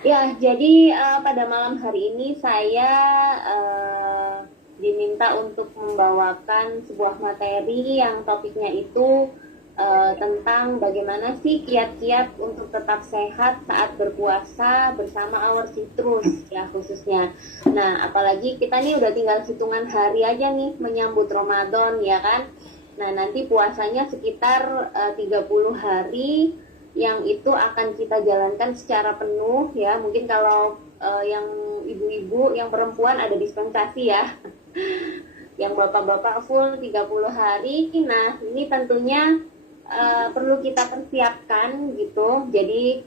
Ya, jadi pada malam hari ini saya eh, diminta untuk membawakan sebuah materi yang topiknya itu tentang bagaimana sih kiat-kiat untuk tetap sehat saat berpuasa bersama Our Citrus ya khususnya. Nah, apalagi kita nih udah tinggal hitungan hari aja nih menyambut Ramadan ya kan. Nah, nanti puasanya sekitar 30 hari yang itu akan kita jalankan secara penuh ya. Mungkin kalau yang ibu-ibu, yang perempuan ada dispensasi ya. Yang bapak-bapak full 30 hari. Nah, ini tentunya perlu kita persiapkan gitu. Jadi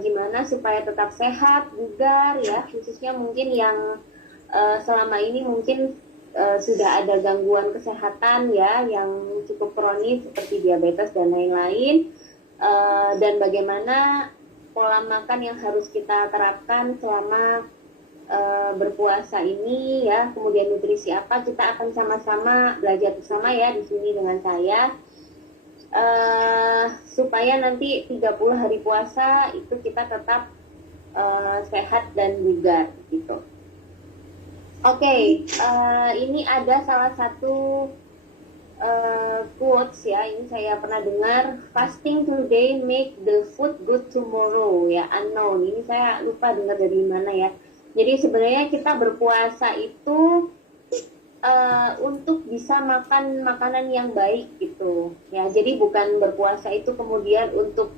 gimana supaya tetap sehat, bugar ya, khususnya mungkin yang selama ini mungkin sudah ada gangguan kesehatan ya yang cukup kronis seperti diabetes dan lain-lain. Dan bagaimana pola makan yang harus kita terapkan selama berpuasa ini ya, kemudian nutrisi apa, kita akan sama-sama belajar bersama ya di sini dengan saya, supaya nanti 30 hari puasa itu kita tetap sehat dan bugar gitu. Oke, ini ada salah satu quotes ya, ini saya pernah dengar, fasting today make the food good tomorrow ya, unknown. Ini saya lupa dengar dari mana ya. Jadi sebenarnya kita berpuasa itu untuk bisa makan makanan yang baik gitu ya. Jadi bukan berpuasa itu kemudian untuk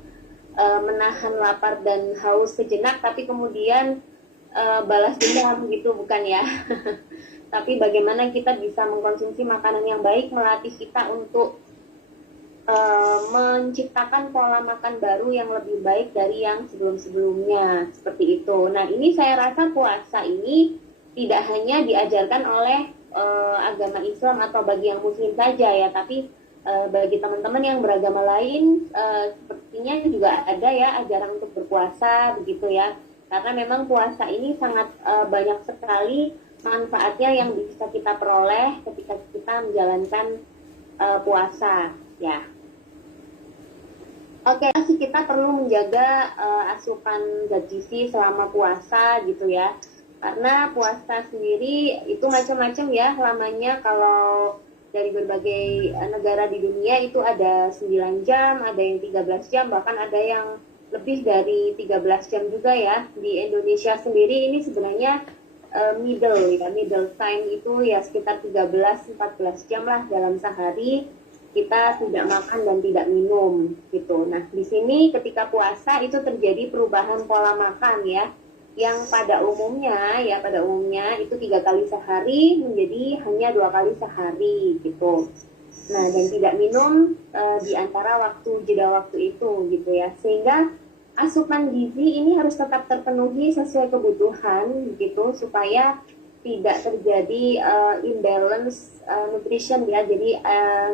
menahan lapar dan haus sejenak, tapi kemudian balas dendam gitu, bukan ya. Tapi bagaimana kita bisa mengkonsumsi makanan yang baik melatih kita untuk menciptakan pola makan baru yang lebih baik dari yang sebelum-sebelumnya seperti itu. Nah, ini saya rasa puasa ini tidak hanya diajarkan oleh agama Islam atau bagi yang Muslim saja ya, tapi bagi teman-teman yang beragama lain sepertinya juga ada ya ajaran untuk berpuasa begitu ya. Karena memang puasa ini sangat banyak sekali manfaatnya yang bisa kita peroleh ketika kita menjalankan puasa ya. Oke, sih kita perlu menjaga asupan zat gizi selama puasa gitu ya. Karena puasa sendiri itu macam-macam ya lamanya. Kalau dari berbagai negara di dunia itu ada 9 jam, ada yang 13 jam, bahkan ada yang lebih dari 13 jam juga ya. Di Indonesia sendiri ini sebenarnya middle ya, middle time itu ya sekitar 13-14 jam lah dalam sehari kita tidak makan dan tidak minum gitu. Nah, di sini ketika puasa itu terjadi perubahan pola makan ya, yang pada umumnya itu 3 kali sehari menjadi hanya 2 kali sehari gitu. Nah, dan tidak minum di antara jeda waktu itu gitu ya, sehingga asupan gizi ini harus tetap terpenuhi sesuai kebutuhan gitu supaya tidak terjadi imbalance nutrition ya, jadi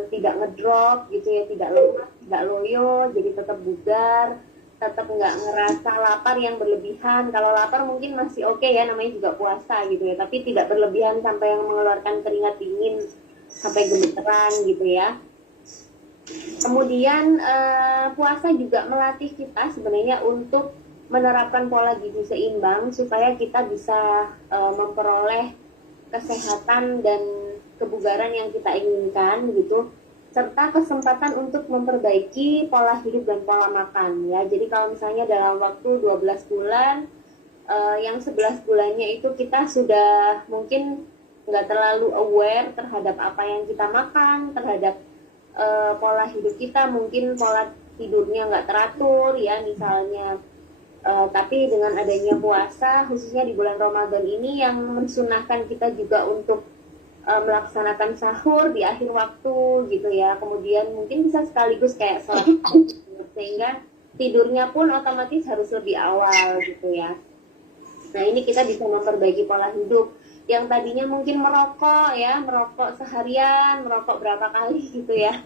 tidak ngedrop gitu ya, tidak lemah, tidak loyo, jadi tetap bugar, tetap nggak ngerasa lapar yang berlebihan. Kalau lapar mungkin masih oke ya, namanya juga puasa gitu ya, tapi tidak berlebihan sampai yang mengeluarkan keringat dingin sampai gemeteran gitu ya. Kemudian puasa juga melatih kita sebenarnya untuk menerapkan pola gizi seimbang supaya kita bisa memperoleh kesehatan dan kebugaran yang kita inginkan gitu, serta kesempatan untuk memperbaiki pola hidup dan pola makan ya. Jadi kalau misalnya dalam waktu 12 bulan, yang 11 bulannya itu kita sudah mungkin nggak terlalu aware terhadap apa yang kita makan, terhadap pola hidup kita, mungkin pola tidurnya nggak teratur ya misalnya. Tapi dengan adanya puasa khususnya di bulan Ramadan ini yang mensunahkan kita juga untuk melaksanakan sahur di akhir waktu gitu ya, kemudian mungkin bisa sekaligus kayak sholat sehingga tidurnya pun otomatis harus lebih awal gitu ya. Nah, ini kita bisa memperbaiki pola hidup yang tadinya mungkin merokok ya, merokok seharian, merokok berapa kali gitu ya.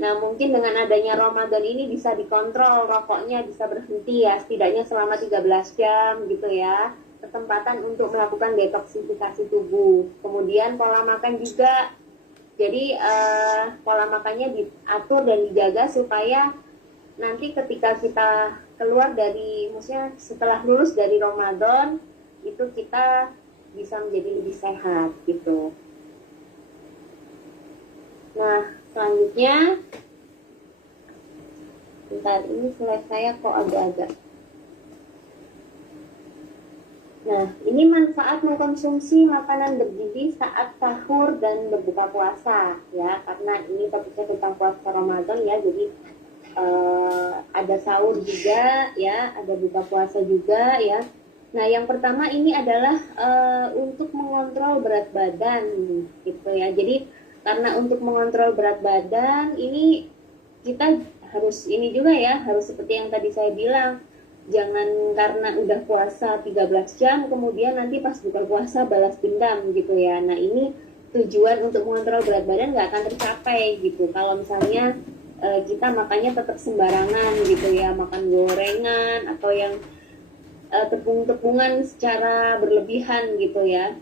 Nah, mungkin dengan adanya Ramadan ini bisa dikontrol, rokoknya bisa berhenti ya, setidaknya selama 13 jam gitu ya. Kesempatan untuk melakukan detoksifikasi tubuh. Kemudian pola makan juga, jadi pola makannya diatur dan dijaga supaya nanti ketika kita keluar dari, maksudnya setelah lulus dari Ramadan itu kita bisa menjadi lebih sehat gitu. Nah, selanjutnya, bentar, ini slide saya kok agak-agak. Nah, ini manfaat mengkonsumsi makanan bergizi saat sahur dan berbuka puasa ya, karena ini topiknya tentang puasa Ramadan ya, jadi ada sahur juga ya, ada buka puasa juga ya. Nah, yang pertama ini adalah untuk mengontrol berat badan gitu ya. Jadi karena untuk mengontrol berat badan ini kita harus ini juga ya, harus seperti yang tadi saya bilang, jangan karena udah puasa 13 jam kemudian nanti pas buka puasa balas dendam gitu ya. Nah, ini tujuan untuk mengontrol berat badan nggak akan tercapai gitu kalau misalnya kita makannya tetap sembarangan gitu ya, makan gorengan atau yang tepung-tepungan secara berlebihan gitu ya.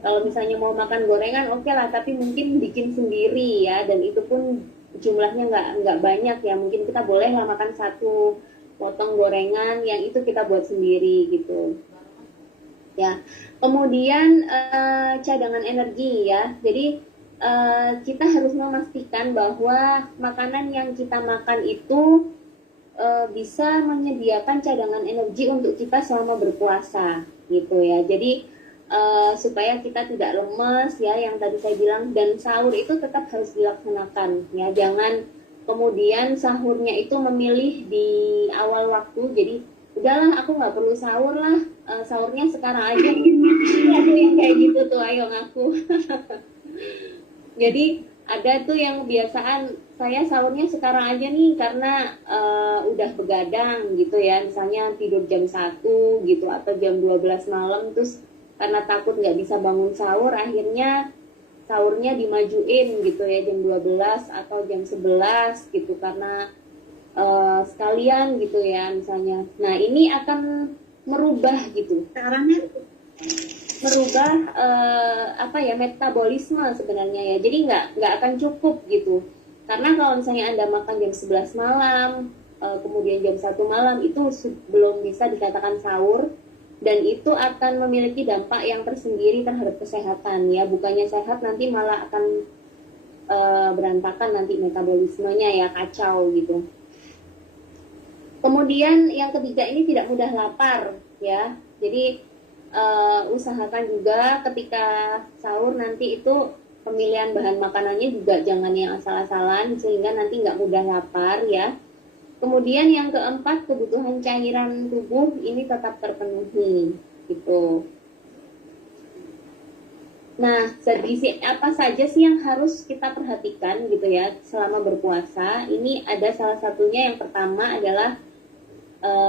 Kalau misalnya mau makan gorengan oke lah, tapi mungkin bikin sendiri ya, dan itu pun jumlahnya nggak banyak ya, mungkin kita boleh lah makan satu potong gorengan yang itu kita buat sendiri gitu ya. Kemudian cadangan energi ya, jadi kita harus memastikan bahwa makanan yang kita makan itu bisa menyediakan cadangan energi untuk kita selama berpuasa gitu ya. Jadi supaya kita tidak lemes ya, yang tadi saya bilang, dan sahur itu tetap harus dilaksanakan ya. Jangan kemudian sahurnya itu memilih di awal waktu, jadi udahlah aku nggak perlu sahur lah, sahurnya sekarang aja. Ada yang kayak gitu tuh, ayo ngaku. Jadi ada tuh yang kebiasaan, saya sahurnya sekarang aja nih karena udah begadang gitu ya, misalnya tidur jam 1 gitu atau jam 12 malam, terus karena takut nggak bisa bangun sahur akhirnya sahurnya dimajuin gitu ya, jam 12 atau jam 11 gitu karena sekalian gitu ya misalnya. Nah, ini akan merubah gitu caranya, merubah metabolisme sebenarnya ya. Jadi nggak akan cukup gitu, karena kalau misalnya Anda makan jam 11 malam kemudian jam 1 malam itu belum bisa dikatakan sahur, dan itu akan memiliki dampak yang tersendiri terhadap kesehatan ya. Bukannya sehat, nanti malah akan berantakan nanti metabolismenya ya, kacau gitu. Kemudian yang ketiga, ini tidak mudah lapar ya. Jadi usahakan juga ketika sahur nanti itu pemilihan bahan makanannya juga jangan yang asal-asalan sehingga nanti nggak mudah lapar ya. Kemudian yang keempat, kebutuhan cairan tubuh ini tetap terpenuhi gitu. Nah, zat gizi apa saja sih yang harus kita perhatikan gitu ya selama berpuasa? Ini ada salah satunya, yang pertama adalah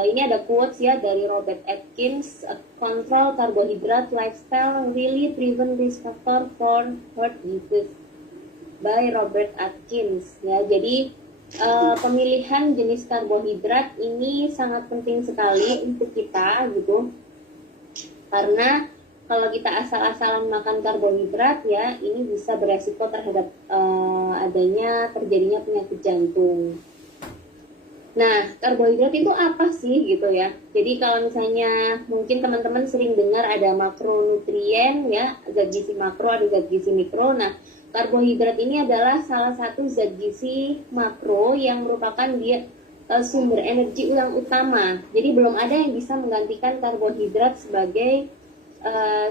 ini ada quotes ya dari Robert Atkins, control carbohydrate lifestyle really proven risk factor for heart disease by Robert Atkins ya. Jadi pemilihan jenis karbohidrat ini sangat penting sekali untuk kita gitu, karena kalau kita asal-asalan makan karbohidrat ya, ini bisa beresiko terhadap terjadinya penyakit jantung. Nah, karbohidrat itu apa sih gitu ya? Jadi kalau misalnya mungkin teman-teman sering dengar ada makronutrien ya, zat gizi makro, ada zat gizi mikro. Nah, karbohidrat ini adalah salah satu zat gizi makro yang merupakan dia sumber energi yang utama. Jadi belum ada yang bisa menggantikan karbohidrat sebagai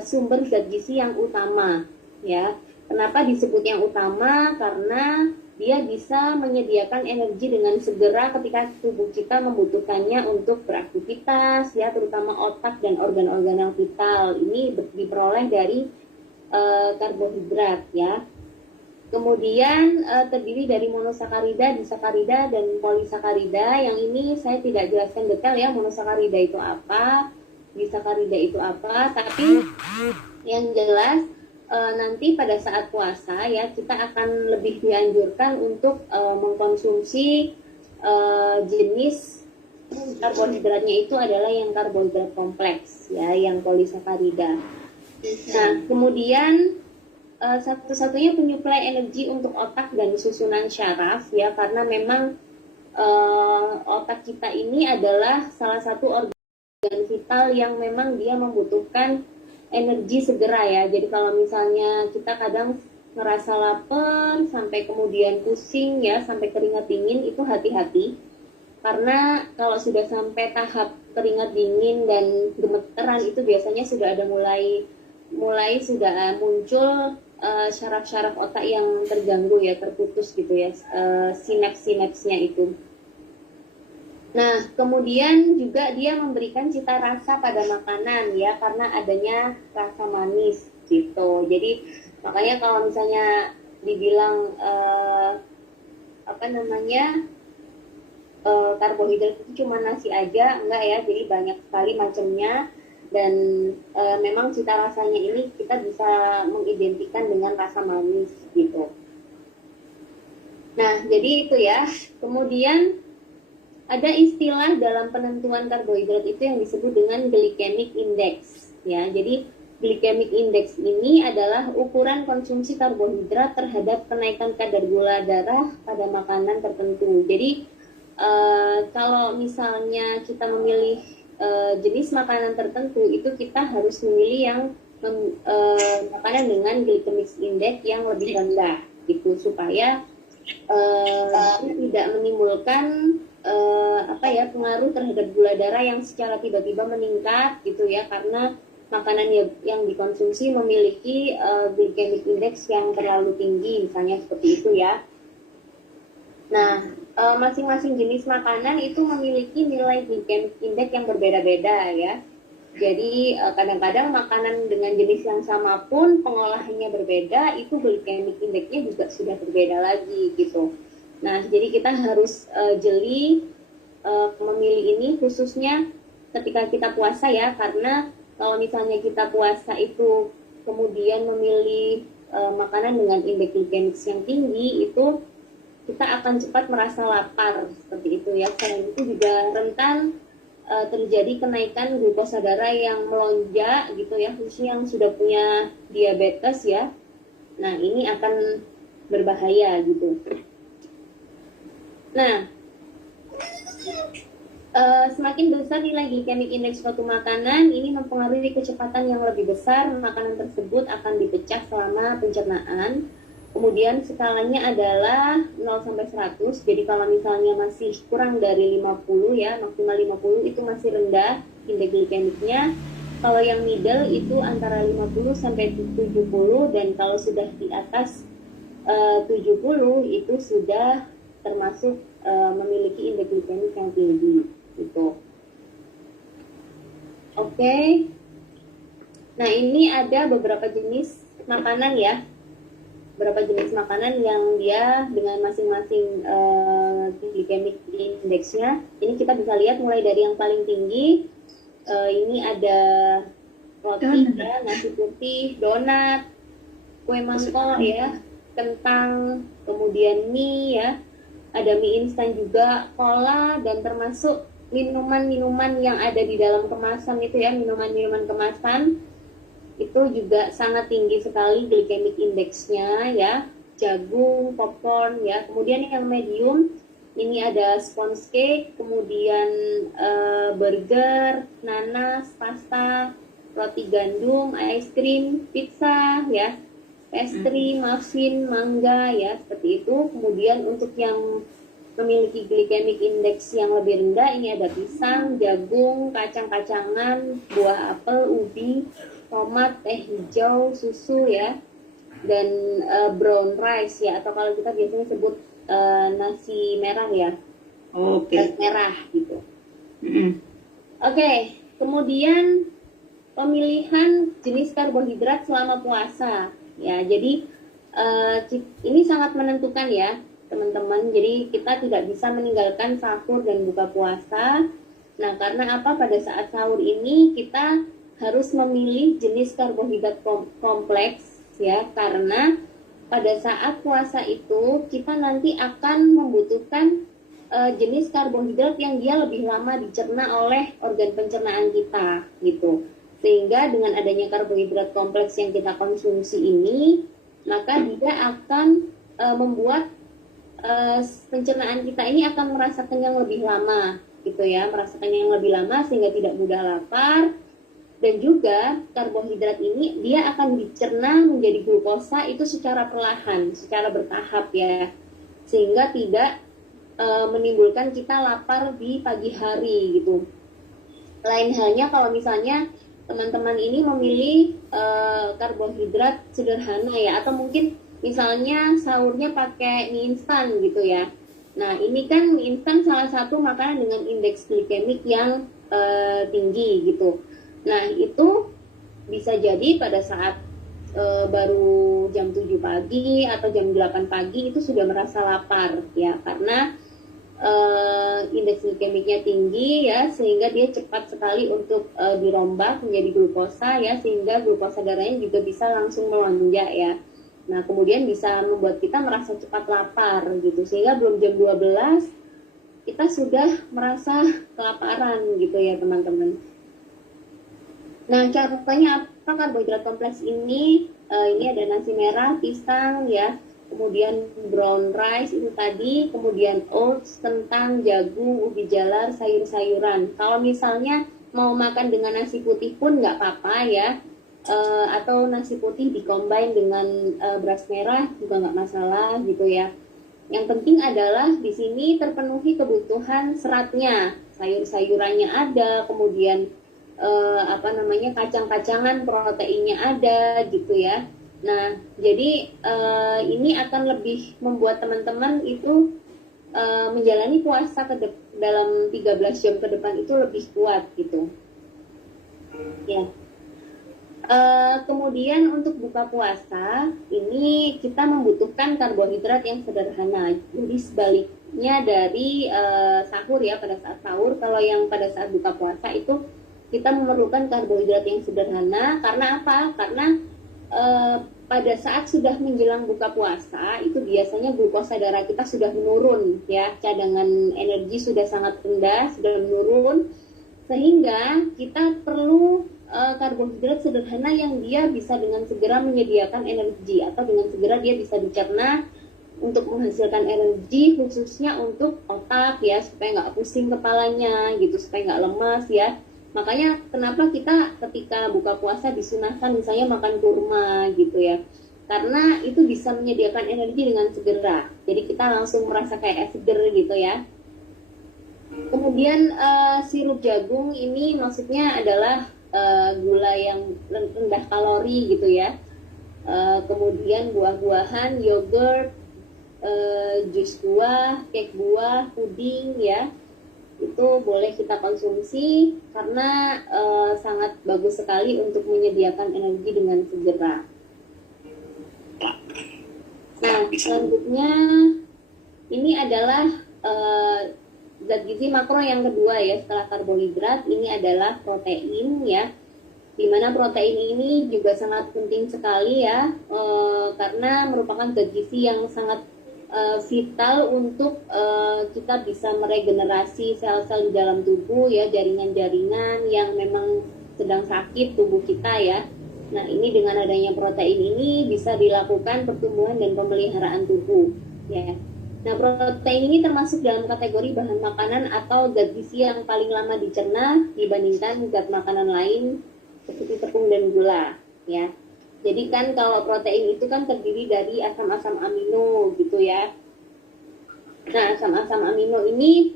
sumber zat gizi yang utama ya. Kenapa disebut yang utama? Karena dia bisa menyediakan energi dengan segera ketika tubuh kita membutuhkannya untuk beraktivitas ya, terutama otak dan organ-organ yang vital. Ini diperoleh dari karbohidrat ya. Kemudian terdiri dari monosakarida, disakarida, dan polisakarida. Yang ini saya tidak jelaskan detail ya, monosakarida itu apa, disakarida itu apa, tapi yang jelas nanti pada saat puasa ya, kita akan lebih dianjurkan untuk mengkonsumsi jenis karbohidratnya itu adalah yang karbohidrat kompleks ya, yang polisakarida. Nah, kemudian satu-satunya penyuplai energi untuk otak dan susunan syaraf ya, karena memang otak kita ini adalah salah satu organ vital yang memang dia membutuhkan energi segera ya. Jadi kalau misalnya kita kadang ngerasa lapar sampai kemudian pusing ya, sampai keringat dingin, itu hati-hati. Karena kalau sudah sampai tahap keringat dingin dan gemeteran itu biasanya sudah ada mulai sudah muncul syaraf-syaraf otak yang terganggu ya, terputus gitu ya, sinaps-sinapsnya itu. Nah, kemudian juga dia memberikan cita rasa pada makanan ya, karena adanya rasa manis gitu. Jadi makanya kalau misalnya dibilang karbohidrat itu cuma nasi aja, enggak ya, jadi banyak sekali macamnya. Dan memang cita rasanya ini kita bisa mengidentikan dengan rasa manis gitu. Nah, jadi itu ya. Kemudian ada istilah dalam penentuan karbohidrat itu yang disebut dengan glycemic index ya. Jadi glycemic index ini adalah ukuran konsumsi karbohidrat terhadap kenaikan kadar gula darah pada makanan tertentu. Jadi kalau misalnya kita memilih jenis makanan tertentu, itu kita harus memilih yang makanan dengan glycemic index yang lebih rendah gitu, supaya tidak menimbulkan pengaruh terhadap gula darah yang secara tiba-tiba meningkat gitu ya, karena makanan yang dikonsumsi memiliki glycemic index yang terlalu tinggi misalnya, seperti itu ya. Nah, masing-masing jenis makanan itu memiliki nilai glycemic index yang berbeda-beda ya. Jadi kadang-kadang makanan dengan jenis yang sama pun pengolahannya berbeda, itu glycemic index-nya juga sudah berbeda lagi gitu. Nah, jadi kita harus jeli memilih ini khususnya ketika kita puasa ya, karena kalau misalnya kita puasa itu kemudian memilih makanan dengan indeks glikemik yang tinggi, itu kita akan cepat merasa lapar seperti itu ya. Selain itu juga rentan terjadi kenaikan glukosa darah yang melonjak gitu ya, khususnya yang sudah punya diabetes ya. Nah, ini akan berbahaya gitu. Nah, semakin besar nilai glycemic index suatu makanan, ini mempengaruhi kecepatan yang lebih besar makanan tersebut akan dipecah selama pencernaan. Kemudian skalanya adalah 0 sampai 100. Jadi kalau misalnya masih kurang dari 50 ya, maksimal 50 itu masih rendah indeks glikemiknya. Kalau yang middle itu antara 50 sampai 70, dan kalau sudah di atas 70 itu sudah termasuk memiliki indeks glikemik yang tinggi gitu. Oke. Nah, ini ada beberapa jenis makanan ya. Beberapa jenis makanan yang dia dengan masing-masing glycemic index-nya. Ini kita bisa lihat mulai dari yang paling tinggi. Ini ada roti ya, nasi putih, donat, kue mangkok ya, kentang, kemudian mie ya, ada mie instan juga, cola, dan termasuk minuman-minuman yang ada di dalam kemasan itu ya, minuman-minuman kemasan itu juga sangat tinggi sekali glycemic index-nya ya, jagung, popcorn ya. Kemudian yang medium ini ada sponge cake, kemudian burger, nanas, pasta, roti gandum, ice cream, pizza ya, pastry, muffin, mangga ya, seperti itu. Kemudian untuk yang memiliki glycemic index yang lebih rendah, ini ada pisang, jagung, kacang-kacangan, buah apel, ubi, tomat, teh hijau, susu ya, dan brown rice ya, atau kalau kita biasanya sebut nasi merah ya, nasi merah gitu. Oke, kemudian pemilihan jenis karbohidrat selama puasa ya. Jadi ini sangat menentukan ya teman-teman. Jadi kita tidak bisa meninggalkan sahur dan buka puasa. Nah, karena apa? Pada saat sahur ini kita harus memilih jenis karbohidrat kompleks ya, karena pada saat puasa itu kita nanti akan membutuhkan jenis karbohidrat yang dia lebih lama dicerna oleh organ pencernaan kita gitu. Sehingga dengan adanya karbohidrat kompleks yang kita konsumsi ini, maka dia akan membuat pencernaan kita ini akan merasa kenyang lebih lama gitu ya, merasa kenyang lebih lama sehingga tidak mudah lapar. Dan juga karbohidrat ini dia akan dicerna menjadi glukosa itu secara perlahan, secara bertahap ya, sehingga tidak menimbulkan kita lapar di pagi hari gitu. Lain halnya kalau misalnya teman-teman ini memilih karbohidrat sederhana ya, atau mungkin misalnya sahurnya pakai mie instan gitu ya. Nah ini kan mie instan salah satu makanan dengan indeks glikemik yang tinggi gitu. Nah itu bisa jadi pada saat baru jam 7 pagi atau jam 8 pagi itu sudah merasa lapar ya, karena indeks glikemiknya tinggi ya, sehingga dia cepat sekali untuk dirombak menjadi glukosa ya, sehingga glukosa darahnya juga bisa langsung melonjak ya. Nah kemudian bisa membuat kita merasa cepat lapar gitu, sehingga belum jam 12 kita sudah merasa kelaparan gitu ya teman-teman. Nah contohnya apa karbohidrat kompleks ini? Ini ada nasi merah, pisang ya, kemudian brown rice itu tadi, kemudian oats, kentang, jagung, ubi jalar, sayur-sayuran. Kalau misalnya mau makan dengan nasi putih pun nggak apa-apa ya, atau nasi putih dikombin dengan beras merah juga nggak masalah gitu ya. Yang penting adalah di sini terpenuhi kebutuhan seratnya, sayur-sayurannya ada, kemudian kacang-kacangan proteinnya ada gitu ya. Nah jadi ini akan lebih membuat teman-teman itu menjalani puasa dalam 13 jam ke depan itu lebih kuat gitu ya. Kemudian untuk buka puasa ini kita membutuhkan karbohidrat yang sederhana. Jadi sebaliknya dari sahur ya, pada saat sahur, kalau yang pada saat buka puasa itu kita memerlukan karbohidrat yang sederhana. Karena apa? Karena pada saat sudah menjelang buka puasa itu biasanya glukosa darah kita sudah menurun ya, cadangan energi sudah sangat rendah, sudah menurun, sehingga kita perlu karbohidrat sederhana yang dia bisa dengan segera menyediakan energi, atau dengan segera dia bisa dicerna untuk menghasilkan energi, khususnya untuk otak ya, supaya nggak pusing kepalanya gitu, supaya nggak lemas ya. Makanya kenapa kita ketika buka puasa disunahkan misalnya makan kurma gitu ya, karena itu bisa menyediakan energi dengan segera, jadi kita langsung merasa kayak seger gitu ya. Kemudian sirup jagung ini maksudnya adalah gula yang rendah kalori gitu ya. Kemudian buah-buahan, yogurt, jus buah, kek buah, puding ya, itu boleh kita konsumsi karena sangat bagus sekali untuk menyediakan energi dengan segera. Nah selanjutnya ini adalah zat gizi makro yang kedua ya setelah karbohidrat, ini adalah protein ya, dimana protein ini juga sangat penting sekali ya, karena merupakan zat gizi yang sangat vital untuk kita bisa meregenerasi sel-sel di dalam tubuh ya, jaringan-jaringan yang memang sedang sakit tubuh kita ya. Nah ini dengan adanya protein ini bisa dilakukan pertumbuhan dan pemeliharaan tubuh ya. Nah protein ini termasuk dalam kategori bahan makanan atau zat gizi yang paling lama dicerna dibandingkan zat makanan lain seperti tepung dan gula ya. Jadi kan kalau protein itu kan terdiri dari asam-asam amino gitu ya. Nah asam-asam amino ini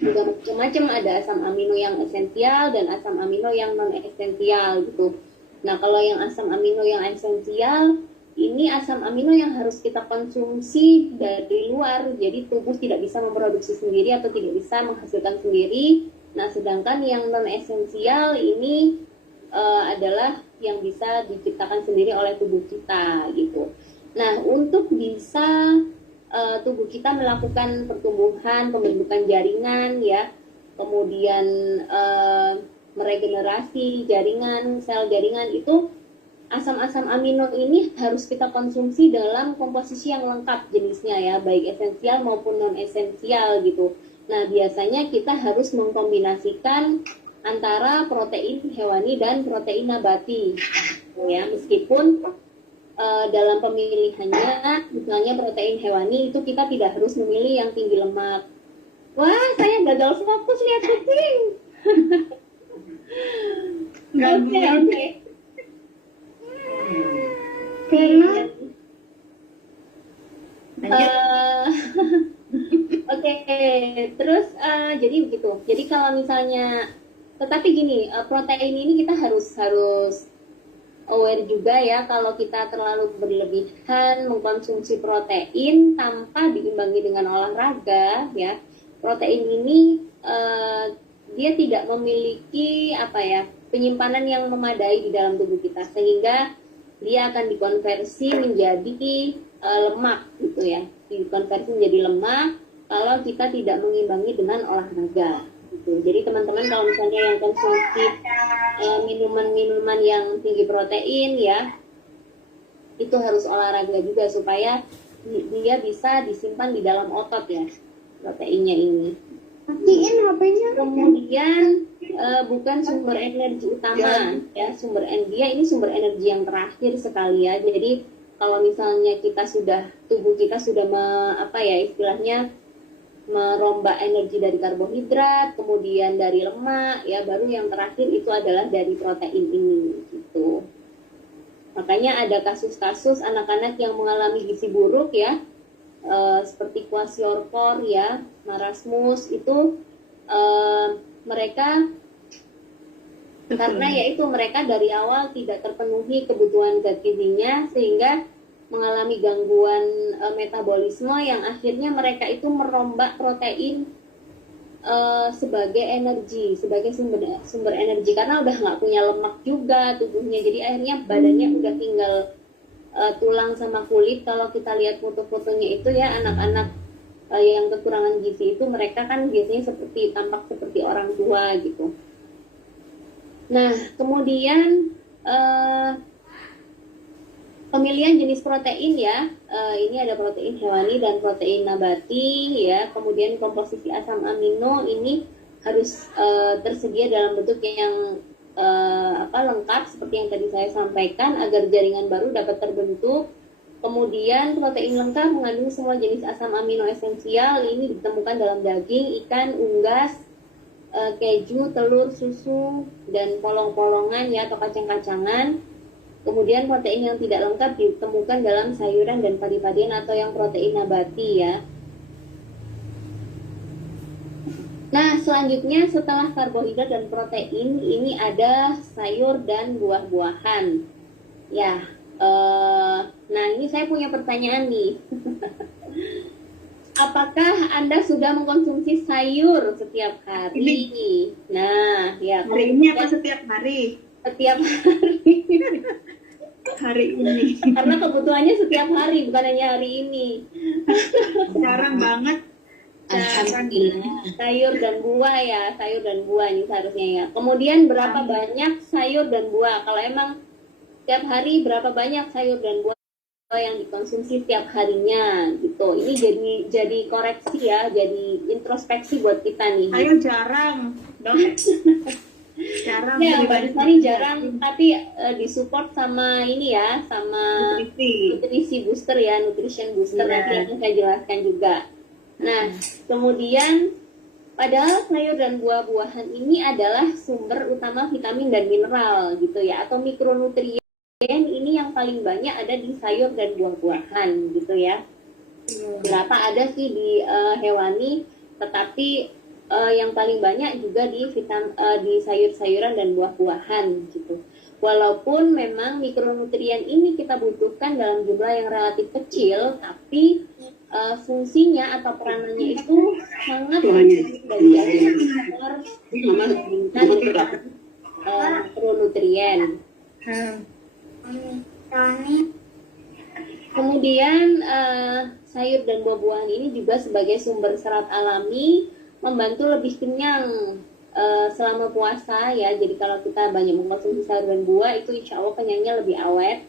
juga macam-macam, ada asam amino yang esensial dan asam amino yang non esensial gitu. Nah kalau yang asam amino yang esensial ini asam amino yang harus kita konsumsi dari luar, jadi tubuh tidak bisa memproduksi sendiri atau tidak bisa menghasilkan sendiri. Nah sedangkan yang non esensial ini adalah yang bisa diciptakan sendiri oleh tubuh kita gitu. Nah untuk bisa tubuh kita melakukan pertumbuhan, pembentukan jaringan ya, kemudian meregenerasi jaringan, sel jaringan, itu asam-asam amino ini harus kita konsumsi dalam komposisi yang lengkap jenisnya ya, baik esensial maupun non esensial gitu. Nah biasanya kita harus mengkombinasikan antara protein hewani dan protein nabati ya, meskipun dalam pemilihannya, misalnya protein hewani itu kita tidak harus memilih yang tinggi lemak. Wah, saya gagal fokus lihat kucing. Oke, oke. Oke, terus jadi begitu. Jadi kalau misalnya, tetapi gini, protein ini kita harus aware juga ya, kalau kita terlalu berlebihan mengkonsumsi protein tanpa diimbangi dengan olahraga ya, protein ini dia tidak memiliki penyimpanan yang memadai di dalam tubuh kita, sehingga dia akan dikonversi menjadi lemak gitu ya, dikonversi menjadi lemak kalau kita tidak mengimbangi dengan olahraga gitu. Jadi teman-teman kalau misalnya yang konsumsi minuman-minuman yang tinggi protein ya, itu harus olahraga juga supaya dia bisa disimpan di dalam otot ya, proteinnya ini. Matiin HP-nya. Kemudian bukan sumber energi utama ya, sumber ini sumber energi yang terakhir sekali ya. Jadi kalau misalnya tubuh kita sudah istilahnya merombak energi dari karbohidrat, kemudian dari lemak ya, baru yang terakhir itu adalah dari protein ini gitu. Makanya ada kasus-kasus anak-anak yang mengalami gizi buruk ya, seperti kwashiorkor ya, marasmus itu mereka karena yaitu mereka dari awal tidak terpenuhi kebutuhan zat gizinya, sehingga mengalami gangguan metabolisme yang akhirnya mereka itu merombak protein sebagai energi, sebagai sumber energi, karena udah nggak punya lemak juga tubuhnya. Jadi akhirnya badannya udah tinggal tulang sama kulit. Kalau kita lihat foto-fotonya itu ya, anak-anak yang kekurangan gizi itu mereka kan biasanya tampak seperti orang tua gitu. Nah, kemudian pemilihan jenis protein ya, ini ada protein hewani dan protein nabati ya. Kemudian komposisi asam amino ini harus tersedia dalam bentuk yang lengkap seperti yang tadi saya sampaikan, agar jaringan baru dapat terbentuk. Kemudian protein lengkap mengandung semua jenis asam amino esensial. Ini ditemukan dalam daging, ikan, unggas, keju, telur, susu, dan polong-polongan ya, atau kacang-kacangan. Kemudian protein yang tidak lengkap ditemukan dalam sayuran dan padi-padian atau yang protein nabati ya. Nah, selanjutnya setelah karbohidrat dan protein, ini ada sayur dan buah-buahan. Ya, nah ini saya punya pertanyaan nih. Apakah Anda sudah mengkonsumsi sayur setiap hari? Nah, ya. Hari ini apa setiap hari? Setiap hari. Hari ini. Karena kebutuhannya setiap hari, bukan hanya hari ini. Jarang banget. Alhamdulillah. Sayur dan buah ya, sayur dan buah ini seharusnya ya. Kemudian berapa banyak sayur dan buah? Kalau emang setiap hari berapa banyak sayur dan buah yang dikonsumsi setiap harinya gitu. Ini jadi koreksi ya, jadi introspeksi buat kita nih. Ayo jarang. Jarang ya, Mbak Rizani jarang, tapi disupport sama ini ya, sama nutrisi booster ya, nutrition booster nanti akan saya jelaskan juga. Nah, kemudian padahal sayur dan buah-buahan ini adalah sumber utama vitamin dan mineral gitu ya, atau mikronutrien ini yang paling banyak ada di sayur dan buah-buahan gitu ya. Berapa ada sih di hewani, tetapi yang paling banyak juga di sayur-sayuran dan buah-buahan gitu. Walaupun memang mikronutrien ini kita butuhkan dalam jumlah yang relatif kecil, tapi fungsinya atau peranannya itu sangat penting bagi sektor dibandingkan mikronutrien. Kemudian sayur dan buah-buahan ini juga sebagai sumber serat alami, membantu lebih kenyang selama puasa ya. Jadi kalau kita banyak mengkonsumsi sayur dan buah, itu insya Allah kenyangnya lebih awet.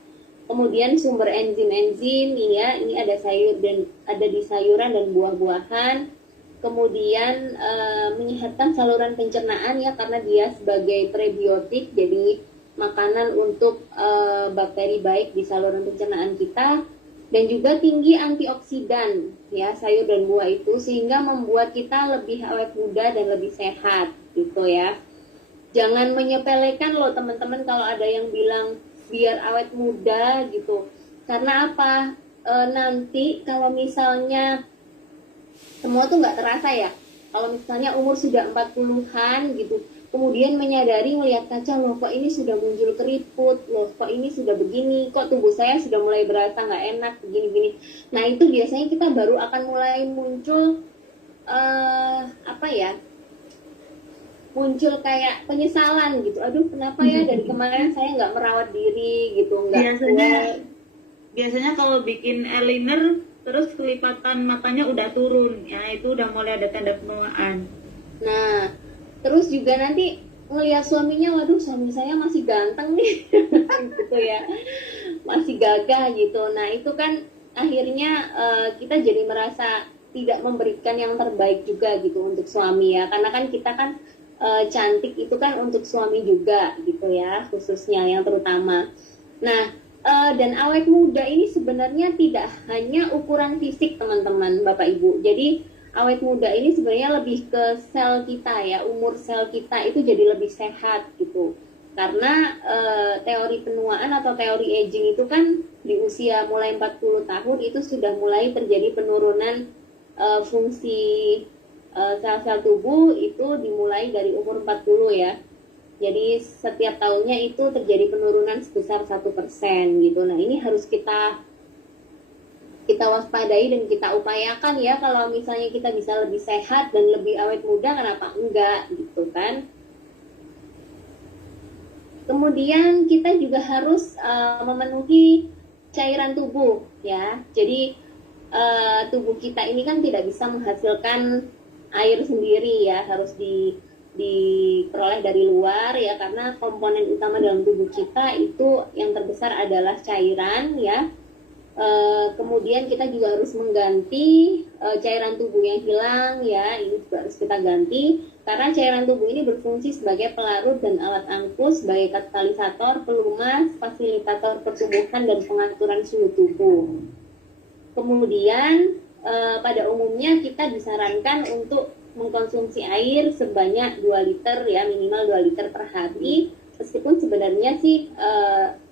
Kemudian sumber enzim-enzim ya, ini ada di sayuran dan buah-buahan. Kemudian menyehatkan saluran pencernaan ya, karena dia sebagai prebiotik, jadi makanan untuk bakteri baik di saluran pencernaan kita, dan juga tinggi antioksidan ya sayur dan buah itu, sehingga membuat kita lebih awet muda dan lebih sehat gitu ya. Jangan menyepelekan loh teman-teman kalau ada yang bilang biar awet muda gitu. Karena apa? Nanti kalau misalnya semua tuh nggak terasa ya. Kalau misalnya umur sudah 40-an gitu, kemudian menyadari melihat kaca, loh kok ini sudah muncul keriput, loh kok ini sudah begini, kok tubuh saya sudah mulai berasa nggak enak, begini-begini. Nah itu biasanya kita baru akan mulai muncul apa ya? Muncul kayak penyesalan gitu. Aduh kenapa ya dari kemarin saya nggak merawat diri gitu, nggak Biasanya kalau bikin eyeliner terus kelipatan matanya udah turun, ya itu udah mulai ada tanda penuaan. Nah, terus juga nanti ngelihat suaminya, waduh suami saya masih ganteng nih, gitu ya, masih gagah gitu. Nah itu kan akhirnya kita jadi merasa tidak memberikan yang terbaik juga gitu untuk suami ya, karena kan kita kan cantik itu kan untuk suami juga gitu ya, khususnya yang terutama. Nah, dan awet muda ini sebenarnya tidak hanya ukuran fisik teman-teman, Bapak Ibu. Jadi awet muda ini sebenarnya lebih ke sel kita ya, umur sel kita itu jadi lebih sehat gitu. Karena teori penuaan atau teori aging itu kan di usia mulai 40 tahun itu sudah mulai terjadi penurunan fungsi sel-sel tubuh itu dimulai dari umur 40 ya. Jadi setiap tahunnya itu terjadi penurunan sebesar 1% gitu. Nah ini harus kita waspadai dan kita upayakan ya, kalau misalnya kita bisa lebih sehat dan lebih awet muda, kenapa enggak gitu kan. Kemudian kita juga harus memenuhi cairan tubuh ya. Jadi tubuh kita ini kan tidak bisa menghasilkan air sendiri ya, harus diperoleh dari luar ya, karena komponen utama dalam tubuh kita itu yang terbesar adalah cairan ya. Kemudian kita juga harus mengganti cairan tubuh yang hilang ya, ini juga harus kita ganti, karena cairan tubuh ini berfungsi sebagai pelarut dan alat angkus, sebagai katalisator, pelumas, fasilitator pertumbuhan dan pengaturan suhu tubuh. Kemudian pada umumnya kita disarankan untuk mengkonsumsi air sebanyak 2 liter ya, minimal 2 liter per hari. Meskipun sebenarnya sih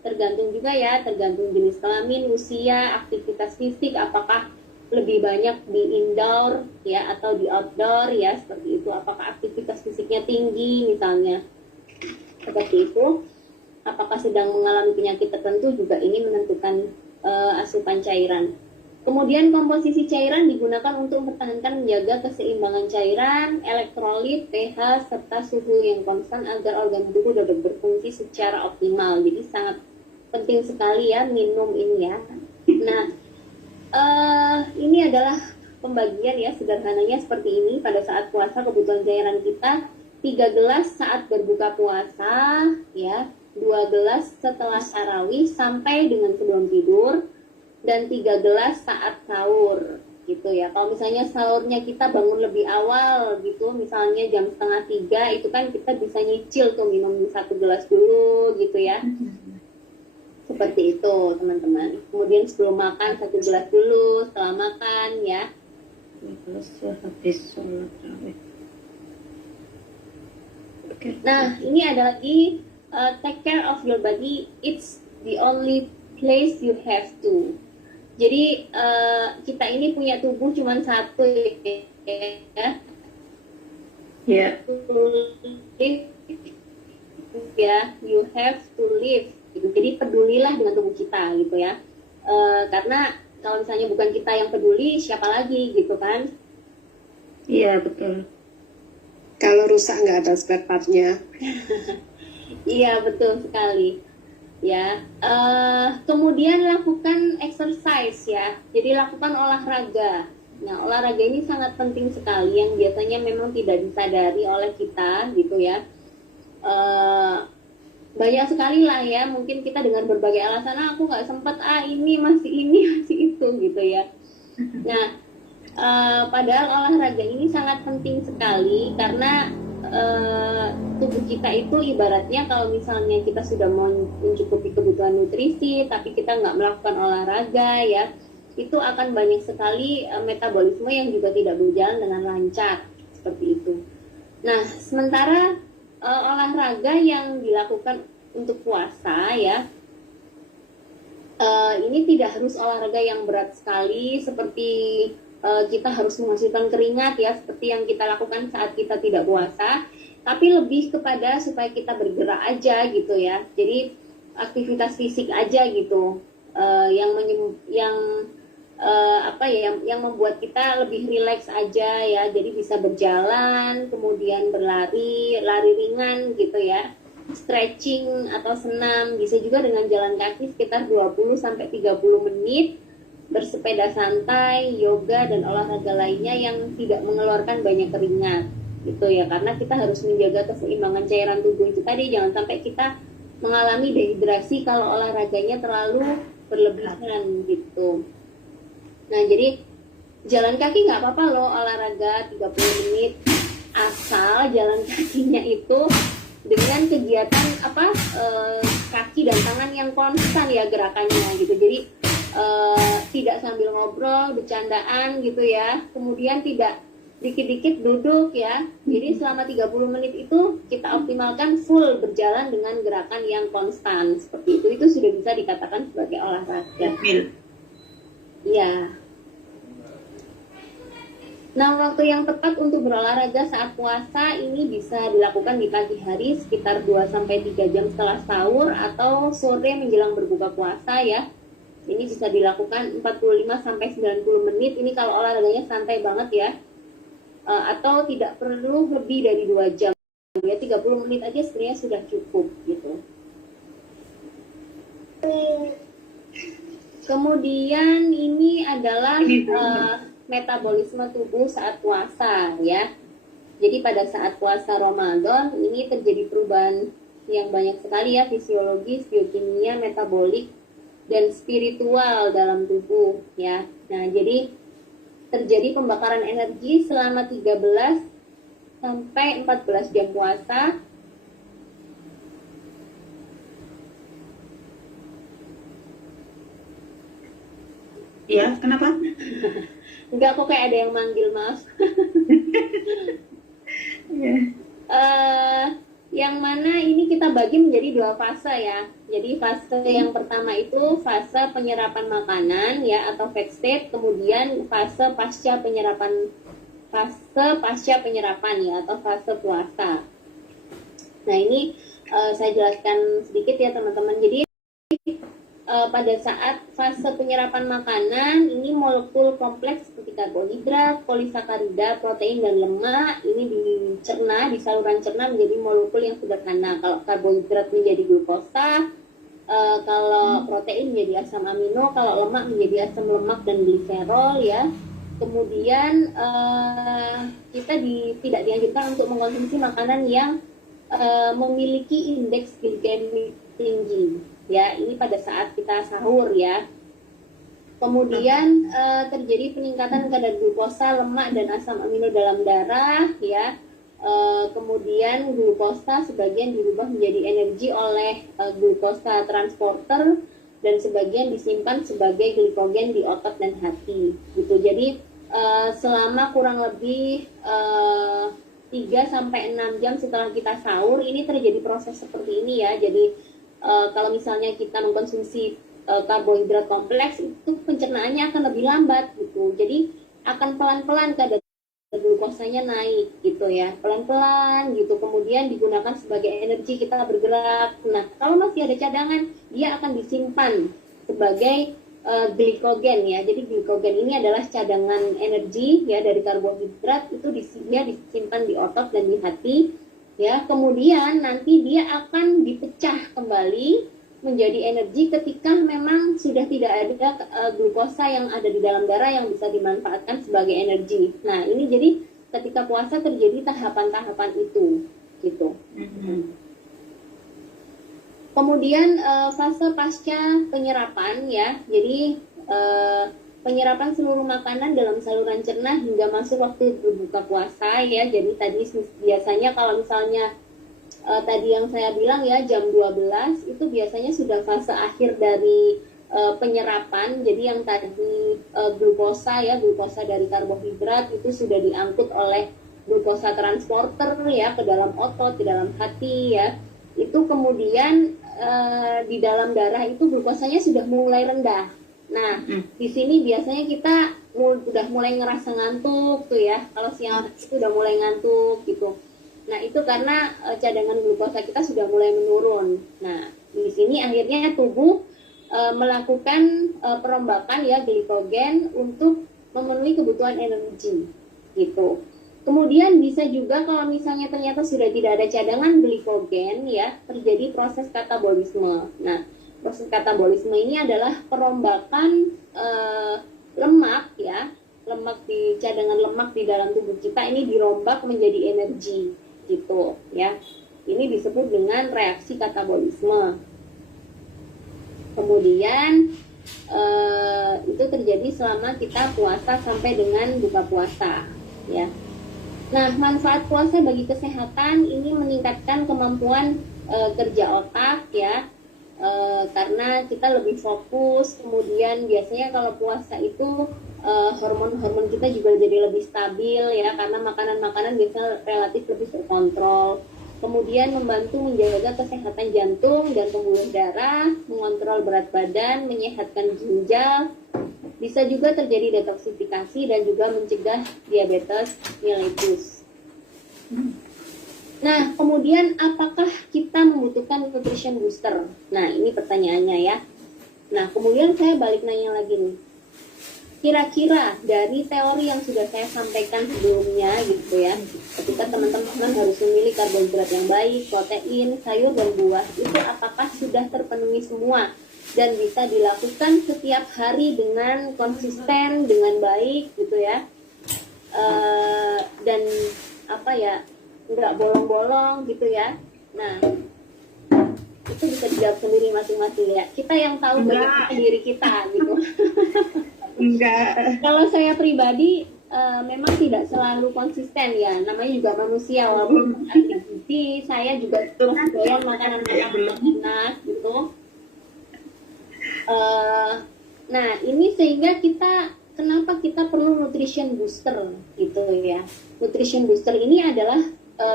tergantung juga ya, tergantung jenis kelamin, usia, aktivitas fisik, apakah lebih banyak di indoor ya atau di outdoor ya, seperti itu. Apakah aktivitas fisiknya tinggi misalnya, seperti itu. Apakah sedang mengalami penyakit tertentu, juga ini menentukan asupan cairan. Kemudian komposisi cairan digunakan untuk mempertahankan menjaga keseimbangan cairan, elektrolit, pH, serta suhu yang konstan agar organ tubuh dapat berfungsi secara optimal. Jadi sangat penting sekali ya minum ini ya. Nah, ini adalah pembagian ya, sederhananya seperti ini. Pada saat puasa kebutuhan cairan kita 3 gelas saat berbuka puasa ya, 2 gelas setelah tarawih sampai dengan sebelum tidur, dan 3 gelas saat sahur gitu ya. Kalau misalnya sahurnya kita bangun lebih awal gitu, misalnya jam 2:30, itu kan kita bisa nyicil tuh minum 1 gelas dulu gitu ya. Seperti itu teman-teman. Kemudian sebelum makan 1 gelas dulu, setelah makan ya. Habis sholat tarawih. Nah ini ada lagi, take care of your body, it's the only place you have to. Jadi kita ini punya tubuh cuma satu ya. Ya. Ya, you have to live. Gitu. Jadi pedulilah dengan tubuh kita gitu ya. Karena kalau misalnya bukan kita yang peduli, siapa lagi gitu kan? Iya betul. Kalau rusak nggak ada spare part-nya. Iya betul sekali. Ya, kemudian lakukan exercise ya. Jadi lakukan olahraga. Nah, olahraga ini sangat penting sekali, yang biasanya memang tidak disadari oleh kita gitu ya. Banyak sekali lah ya, mungkin kita dengan berbagai alasan, aku nggak sempat, ini masih itu gitu ya. Nah, padahal olahraga ini sangat penting sekali, karena tubuh kita itu ibaratnya kalau misalnya kita sudah mencukupi kebutuhan nutrisi tapi kita nggak melakukan olahraga ya, itu akan banyak sekali metabolisme yang juga tidak berjalan dengan lancar seperti itu. Nah, sementara olahraga yang dilakukan untuk puasa ya, ini tidak harus olahraga yang berat sekali seperti kita harus menghasilkan keringat ya seperti yang kita lakukan saat kita tidak puasa, tapi lebih kepada supaya kita bergerak aja gitu ya. Jadi aktivitas fisik aja gitu, yang membuat kita lebih rileks aja ya. Jadi bisa berjalan, kemudian berlari, lari ringan gitu ya, stretching atau senam, bisa juga dengan jalan kaki sekitar 20-30 menit, bersepeda santai, yoga dan olahraga lainnya yang tidak mengeluarkan banyak keringat gitu ya, karena kita harus menjaga keseimbangan cairan tubuh itu tadi, jangan sampai kita mengalami dehidrasi kalau olahraganya terlalu berlebihan gitu. Nah, jadi jalan kaki nggak apa-apa loh olahraga 30 menit, asal jalan kakinya itu dengan kegiatan kaki dan tangan yang konstan ya gerakannya gitu. Jadi tidak sambil ngobrol, bercandaan gitu ya. Kemudian tidak dikit-dikit duduk ya. Jadi selama 30 menit itu kita optimalkan full berjalan dengan gerakan yang konstan. Seperti itu sudah bisa dikatakan sebagai olahraga. Iya. Nah, waktu yang tepat untuk berolahraga saat puasa ini bisa dilakukan di pagi hari sekitar 2-3 jam setelah sahur atau sore menjelang berbuka puasa ya. Ini bisa dilakukan 45-90 menit. Ini kalau olahraganya santai banget ya. Atau tidak perlu lebih dari 2 jam. Ya 30 menit aja sebenarnya sudah cukup gitu. Kemudian ini adalah metabolisme tubuh saat puasa ya. Jadi pada saat puasa Ramadan ini terjadi perubahan yang banyak sekali ya, fisiologis, biokimia, metabolik, dan spiritual dalam tubuh ya. Nah, jadi terjadi pembakaran energi selama 13 sampai 14 jam puasa. Iya, kenapa? Enggak, kok kayak ada yang manggil, maaf. Yang mana ini kita bagi menjadi 2 fase ya. Jadi fase yang pertama itu fase penyerapan makanan ya atau fat state, kemudian fase pasca penyerapan ya atau fase puasa. Nah, ini saya jelaskan sedikit ya teman-teman. Jadi pada saat fase penyerapan makanan ini molekul kompleks seperti karbohidrat, polisakarida, protein dan lemak ini dicerna di saluran cerna menjadi molekul yang sederhana. Kalau karbohidrat menjadi glukosa, kalau protein menjadi asam amino, kalau lemak menjadi asam lemak dan gliserol ya. Kemudian kita tidak dianjurkan untuk mengkonsumsi makanan yang memiliki indeks glikemik tinggi ya, ini pada saat kita sahur ya. Kemudian terjadi peningkatan kadar glukosa, lemak dan asam amino dalam darah ya. Kemudian glukosa sebagian dirubah menjadi energi oleh glukosa transporter dan sebagian disimpan sebagai glikogen di otot dan hati gitu. Jadi selama kurang lebih 3-6 jam setelah kita sahur ini terjadi proses seperti ini ya. Jadi kalau misalnya kita mengkonsumsi karbohidrat kompleks itu pencernaannya akan lebih lambat gitu. Jadi akan pelan-pelan kadar glukosanya naik gitu ya, pelan-pelan gitu. Kemudian digunakan sebagai energi kita bergerak. Nah, kalau masih ada cadangan, dia akan disimpan sebagai glikogen ya. Jadi glikogen ini adalah cadangan energi ya dari karbohidrat, itu dia disimpan di otot dan di hati. Ya, kemudian nanti dia akan dipecah kembali menjadi energi ketika memang sudah tidak ada glukosa yang ada di dalam darah yang bisa dimanfaatkan sebagai energi. Nah, ini jadi ketika puasa terjadi tahapan-tahapan itu, gitu. Kemudian fase pasca penyerapan ya, jadi penyerapan seluruh makanan dalam saluran cerna hingga masuk waktu berbuka puasa ya. Jadi tadi biasanya kalau misalnya tadi yang saya bilang ya jam 12 itu biasanya sudah fase akhir dari penyerapan. Jadi yang tadi glukosa ya, glukosa dari karbohidrat itu sudah diangkut oleh glukosa transporter ya ke dalam otot, ke dalam hati ya. Itu kemudian di dalam darah itu glukosanya sudah mulai rendah. Nah, di sini biasanya kita udah mulai ngerasa ngantuk tuh ya. Kalau siang itu udah mulai ngantuk gitu. Nah, itu karena cadangan glukosa kita sudah mulai menurun. Nah, di sini akhirnya tubuh melakukan perombakan ya glikogen untuk memenuhi kebutuhan energi gitu. Kemudian bisa juga kalau misalnya ternyata sudah tidak ada cadangan glikogen ya, terjadi proses katabolisme. Nah, proses katabolisme ini adalah perombakan lemak ya, lemak di cadangan lemak di dalam tubuh kita ini dirombak menjadi energi gitu ya. Ini disebut dengan reaksi katabolisme. Kemudian itu terjadi selama kita puasa sampai dengan buka puasa ya. Nah, manfaat puasa bagi kesehatan ini meningkatkan kemampuan kerja otak ya. Karena kita lebih fokus, kemudian biasanya kalau puasa itu hormon-hormon kita juga jadi lebih stabil ya, karena makanan-makanan biasanya relatif lebih terkontrol. Kemudian membantu menjaga kesehatan jantung dan pembuluh darah, mengontrol berat badan, menyehatkan ginjal, bisa juga terjadi detoksifikasi dan juga mencegah diabetes mellitus. Nah, kemudian apakah kita membutuhkan nutrition booster? Nah, ini pertanyaannya ya. Nah, kemudian saya balik nanya lagi nih. Kira-kira dari teori yang sudah saya sampaikan sebelumnya gitu ya, ketika teman-teman harus memilih karbohidrat yang baik, protein, sayur, dan buah, itu apakah sudah terpenuhi semua? Dan bisa dilakukan setiap hari dengan konsisten, dengan baik gitu ya. Dan apa ya, nggak bolong-bolong gitu ya. Nah, itu bisa dijawab sendiri masing-masing ya. Kita yang tahu bagaimana diri kita gitu. Enggak. Kalau saya pribadi memang tidak selalu konsisten ya. Namanya juga manusia, walaupun aktivitas saya juga terus doyan makanan enak gitu. Nah, ini sehingga kenapa kita perlu nutrition booster gitu ya. Nutrition booster ini adalah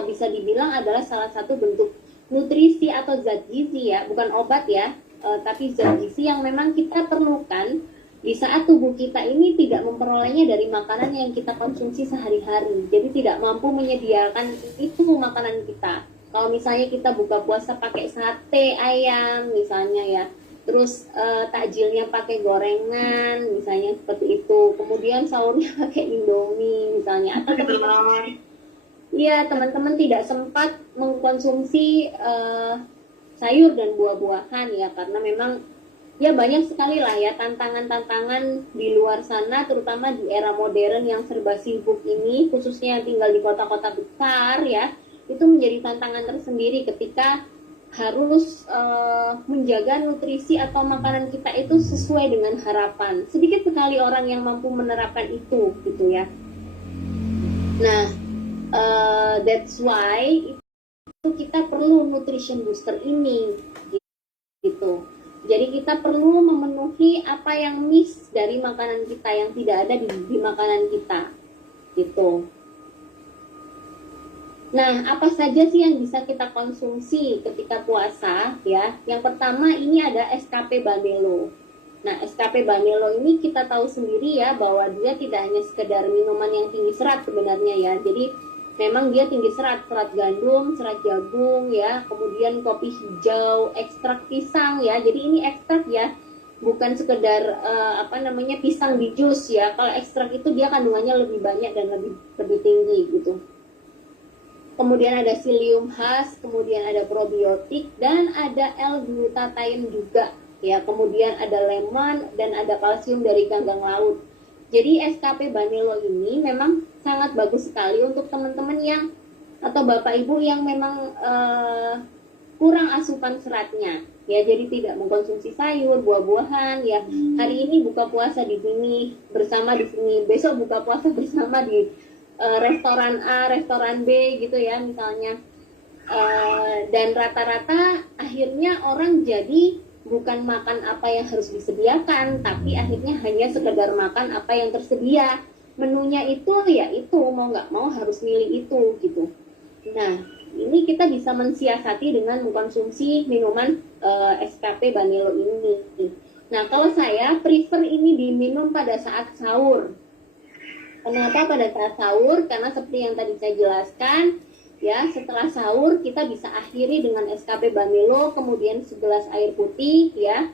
bisa dibilang adalah salah satu bentuk nutrisi atau zat gizi ya, bukan obat ya, tapi zat gizi yang memang kita perlukan di saat tubuh kita ini tidak memperolehnya dari makanan yang kita konsumsi sehari-hari. Jadi tidak mampu menyediakan itu makanan kita. Kalau misalnya kita buka puasa pakai sate ayam misalnya ya, terus takjilnya pakai gorengan misalnya seperti itu, kemudian sahurnya pakai indomie misalnya, atau teman-teman tidak sempat mengkonsumsi sayur dan buah-buahan ya, karena memang ya banyak sekali lah ya tantangan-tantangan di luar sana, terutama di era modern yang serba sibuk ini, khususnya yang tinggal di kota-kota besar ya, itu menjadi tantangan tersendiri ketika harus menjaga nutrisi atau makanan kita itu sesuai dengan harapan. Sedikit sekali orang yang mampu menerapkan itu gitu ya. Nah, that's why itu kita perlu nutrition booster ini gitu. Jadi kita perlu memenuhi apa yang miss dari makanan kita, yang tidak ada di makanan kita gitu. Nah, apa saja sih yang bisa kita konsumsi ketika puasa ya? Yang pertama ini ada SKP Banelo. Nah, SKP Banelo ini kita tahu sendiri ya bahwa dia tidak hanya sekedar minuman yang tinggi serat sebenarnya ya. Jadi memang dia tinggi serat gandum, serat jagung ya, kemudian kopi hijau, ekstrak pisang ya. Jadi ini ekstrak ya, bukan sekedar pisang di jus ya. Kalau ekstrak itu dia kandungannya lebih banyak dan lebih tinggi gitu. Kemudian ada psyllium khas, kemudian ada probiotik, dan ada L-glutathione juga ya. Kemudian ada lemon dan ada kalsium dari kangkang laut. Jadi SKP Banelo ini memang sangat bagus sekali untuk teman-teman yang atau bapak ibu yang memang kurang asupan seratnya. Ya, jadi tidak mengkonsumsi sayur, buah-buahan. Ya, hari ini buka puasa di sini bersama di sini, besok buka puasa bersama di restoran A, restoran B gitu ya misalnya. Dan rata-rata akhirnya orang jadi bukan makan apa yang harus disediakan, tapi akhirnya hanya sekedar makan apa yang tersedia. Menunya itu ya itu, mau nggak mau harus milih itu gitu. Nah, ini kita bisa mensiasati dengan mengkonsumsi minuman SKP Banelo ini. Nah, kalau saya prefer ini diminum pada saat sahur. Kenapa pada saat sahur? Karena seperti yang tadi saya jelaskan, ya setelah sahur kita bisa akhiri dengan SKP Banelo, kemudian segelas air putih, ya.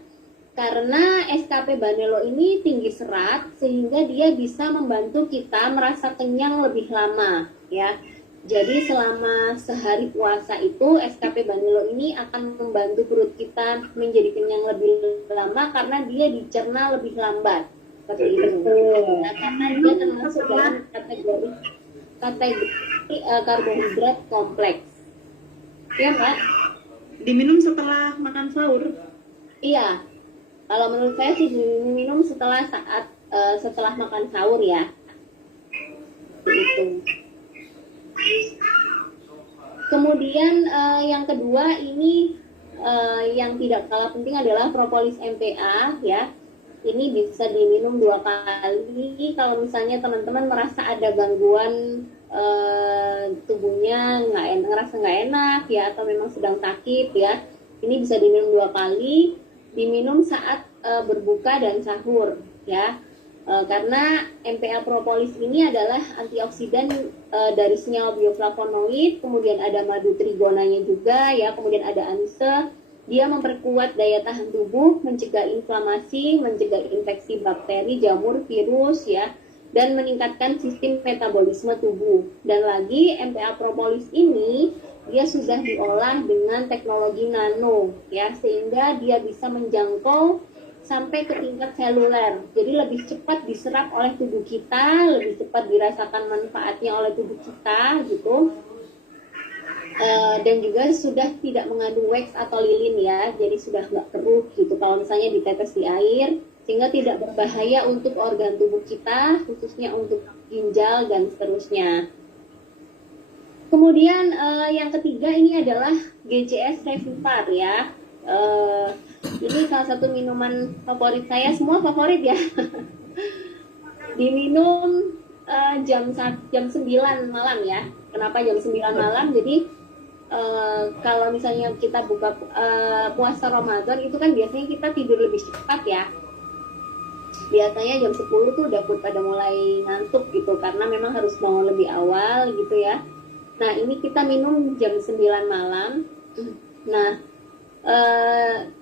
Karena SKP Banelo ini tinggi serat, sehingga dia bisa membantu kita merasa kenyang lebih lama, ya. Jadi selama sehari puasa itu SKP Banelo ini akan membantu perut kita menjadi kenyang lebih lama karena dia dicerna lebih lambat. Seperti itu. Nah, karena dia termasuk dalam kategori karbohidrat kompleks. Ya, Mbak? Diminum setelah makan sahur. Iya. Kalau menurut saya sih minum setelah makan sahur ya. Itu. Kemudian yang kedua ini yang tidak kalah penting adalah propolis MPA ya. Ini bisa diminum 2 kali kalau misalnya teman-teman merasa ada gangguan tubuhnya ngerasa nggak enak ya, atau memang sedang sakit ya. Ini bisa diminum 2 kali, diminum saat berbuka dan sahur ya. Karena MPA propolis ini adalah antioksidan dari senyawa bioflavonoid, kemudian ada madu trigonanya juga ya, kemudian ada anise. Dia memperkuat daya tahan tubuh, mencegah inflamasi, mencegah infeksi bakteri, jamur, virus ya, dan meningkatkan sistem metabolisme tubuh. Dan lagi MPA propolis ini dia sudah diolah dengan teknologi nano ya, sehingga dia bisa menjangkau sampai ke tingkat seluler. Jadi lebih cepat diserap oleh tubuh kita, lebih cepat dirasakan manfaatnya oleh tubuh kita gitu. Dan juga sudah tidak mengandung wax atau lilin ya, jadi sudah nggak keruh gitu kalau misalnya ditetes di air, sehingga tidak berbahaya untuk organ tubuh kita, khususnya untuk ginjal dan seterusnya. Kemudian yang ketiga ini adalah GCS Revivifar ya. Ini salah satu minuman favorit saya, semua favorit ya. Diminum jam 9 malam ya. Kenapa jam 9 malam? Jadi kalau misalnya kita buka puasa Ramadan itu kan biasanya kita tidur lebih cepat ya. Biasanya jam 10 tuh udah pada mulai ngantuk gitu, karena memang harus bangun lebih awal gitu ya. Nah, ini kita minum jam 9 malam. Nah,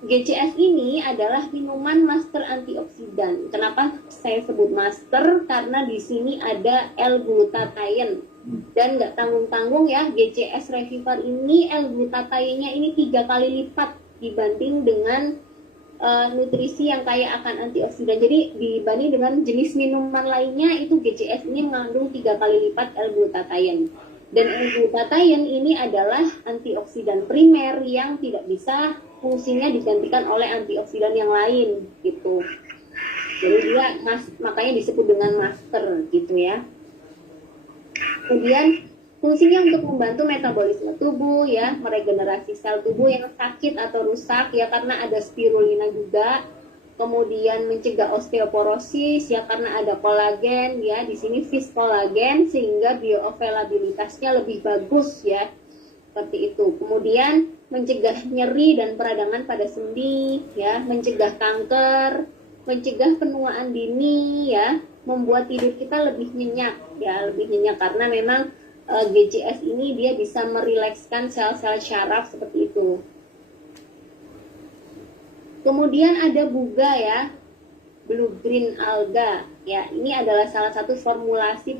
GCS ini adalah minuman master antioksidan. Kenapa saya sebut master? Karena di sini ada L-glutathione. Dan nggak tanggung-tanggung ya, GCS Revivifar ini L-glutathione-nya ini 3 kali lipat dibanding dengan nutrisi yang kaya akan antioksidan. Jadi dibanding dengan jenis minuman lainnya, itu GCS ini mengandung 3 kali lipat L-glutathione. Dan L-glutathione ini adalah antioksidan primer yang tidak bisa fungsinya digantikan oleh antioksidan yang lain gitu. Jadi dia makanya disebut dengan master gitu ya. Kemudian fungsinya untuk membantu metabolisme tubuh ya, meregenerasi sel tubuh yang sakit atau rusak ya, karena ada spirulina juga. Kemudian mencegah osteoporosis ya, karena ada kolagen ya, di sini fish kolagen, sehingga bioavailabilitasnya lebih bagus ya, seperti itu. Kemudian mencegah nyeri dan peradangan pada sendi ya, mencegah kanker, mencegah penuaan dini ya, membuat tidur kita lebih nyenyak ya, lebih nyenyak karena memang GCS ini dia bisa merilekskan sel-sel syaraf seperti itu. Kemudian ada Buga ya, Blue Green Alga ya. Ini adalah salah satu formulasi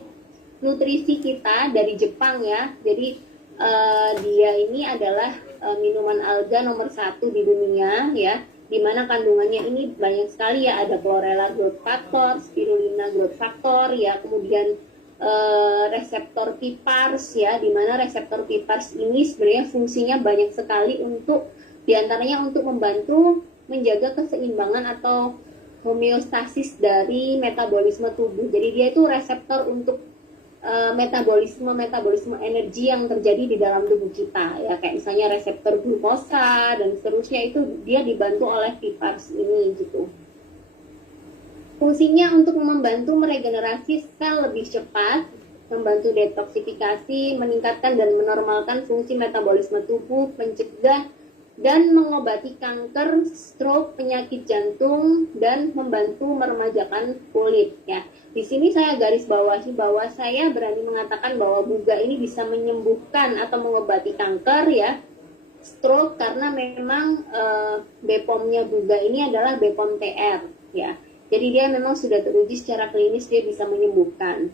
nutrisi kita dari Jepang ya. Jadi dia ini adalah minuman alga nomor 1 di dunia ya, dimana kandungannya ini banyak sekali ya. Ada chlorella growth factor, spirulina growth factor ya, kemudian reseptor PPARS ya, di mana reseptor PPARS ini sebenarnya fungsinya banyak sekali untuk diantaranya untuk membantu menjaga keseimbangan atau homeostasis dari metabolisme tubuh. Jadi dia itu reseptor untuk metabolisme energi yang terjadi di dalam tubuh kita ya, kayak misalnya reseptor glukosa dan seterusnya, itu dia dibantu oleh PPARS ini gitu. Fungsinya untuk membantu meregenerasi sel lebih cepat, membantu detoksifikasi, meningkatkan dan menormalkan fungsi metabolisme tubuh, mencegah dan mengobati kanker, stroke, penyakit jantung, dan membantu meremajakan kulit ya. Di sini saya garis bawahi bahwa saya berani mengatakan bahwa buga ini bisa menyembuhkan atau mengobati kanker ya, stroke, karena memang BPOM-nya buga ini adalah BPOM TR ya. Jadi dia memang sudah teruji secara klinis, dia bisa menyembuhkan.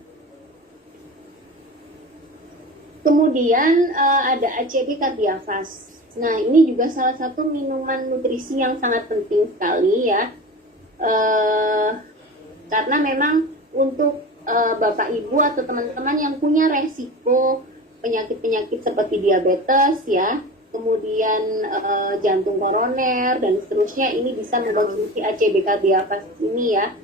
Kemudian ada ACB Cardiovas. Nah, ini juga salah satu minuman nutrisi yang sangat penting sekali ya. Karena memang untuk Bapak Ibu atau teman-teman yang punya resiko penyakit-penyakit seperti diabetes ya, kemudian jantung koroner dan seterusnya, ini bisa mengkonsumsi ACB Cardiovas ini ya,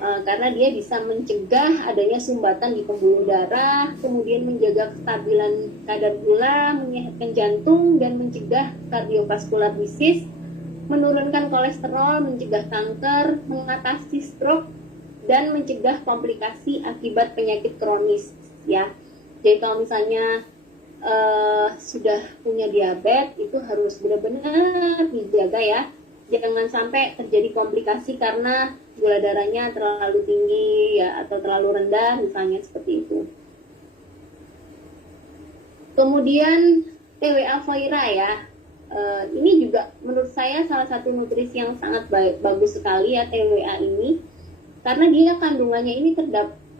karena dia bisa mencegah adanya sumbatan di pembuluh darah, kemudian menjaga kestabilan kadar gula, menyehatkan jantung dan mencegah kardiovaskular disease, menurunkan kolesterol, mencegah kanker, mengatasi stroke dan mencegah komplikasi akibat penyakit kronis ya. Jadi kalau misalnya sudah punya diabetes, itu harus benar-benar dijaga ya, jangan sampai terjadi komplikasi karena gula darahnya terlalu tinggi ya, atau terlalu rendah misalnya, seperti itu. Kemudian TWA Foira ya, ini juga menurut saya salah satu nutrisi yang sangat bagus sekali ya, TWA ini, karena dia kandungannya ini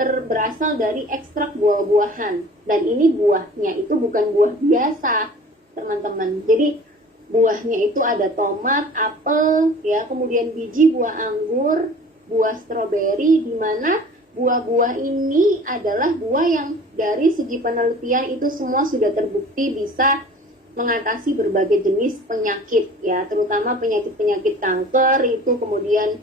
berasal dari ekstrak buah-buahan, dan ini buahnya itu bukan buah biasa teman-teman. Jadi buahnya itu ada tomat, apel ya, kemudian biji buah anggur, buah stroberi, di mana buah-buah ini adalah buah yang dari segi penelitian itu semua sudah terbukti bisa mengatasi berbagai jenis penyakit ya, terutama penyakit-penyakit kanker itu, kemudian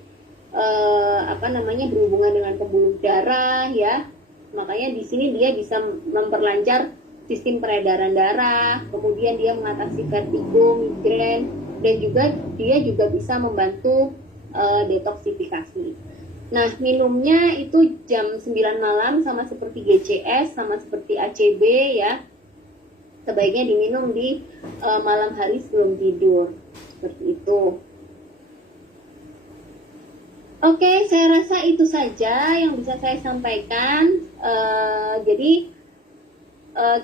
berhubungan dengan pembuluh darah ya. Makanya di sini dia bisa memperlancar sistem peredaran darah, kemudian dia mengatasi vertigo, migrain, dan juga dia juga bisa membantu detoksifikasi. Nah, minumnya itu jam 9 malam, sama seperti GCS, sama seperti ACB ya. Sebaiknya diminum di malam hari sebelum tidur, seperti itu. Oke, saya rasa itu saja yang bisa saya sampaikan. Jadi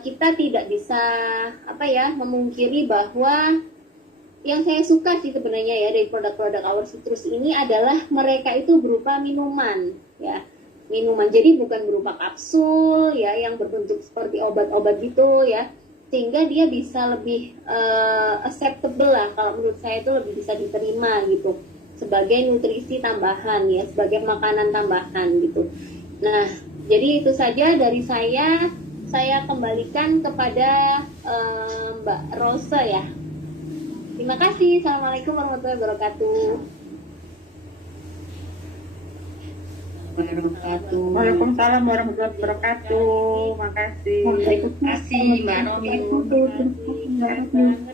kita tidak bisa memungkiri bahwa yang saya suka sih sebenarnya ya dari produk-produk Our Citrus ini adalah mereka itu berupa minuman ya, minuman. Jadi bukan berupa kapsul ya yang berbentuk seperti obat-obat gitu ya, sehingga dia bisa lebih acceptable lah, kalau menurut saya itu lebih bisa diterima gitu, sebagai nutrisi tambahan ya, sebagai makanan tambahan gitu. Nah, jadi itu saja dari saya. Saya kembalikan kepada Mbak Rose ya. Terima kasih. Assalamualaikum warahmatullahi wabarakatuh. Waalaikumsalam warahmatullahi wabarakatuh. Makasih. Terima kasih Mbak Romi.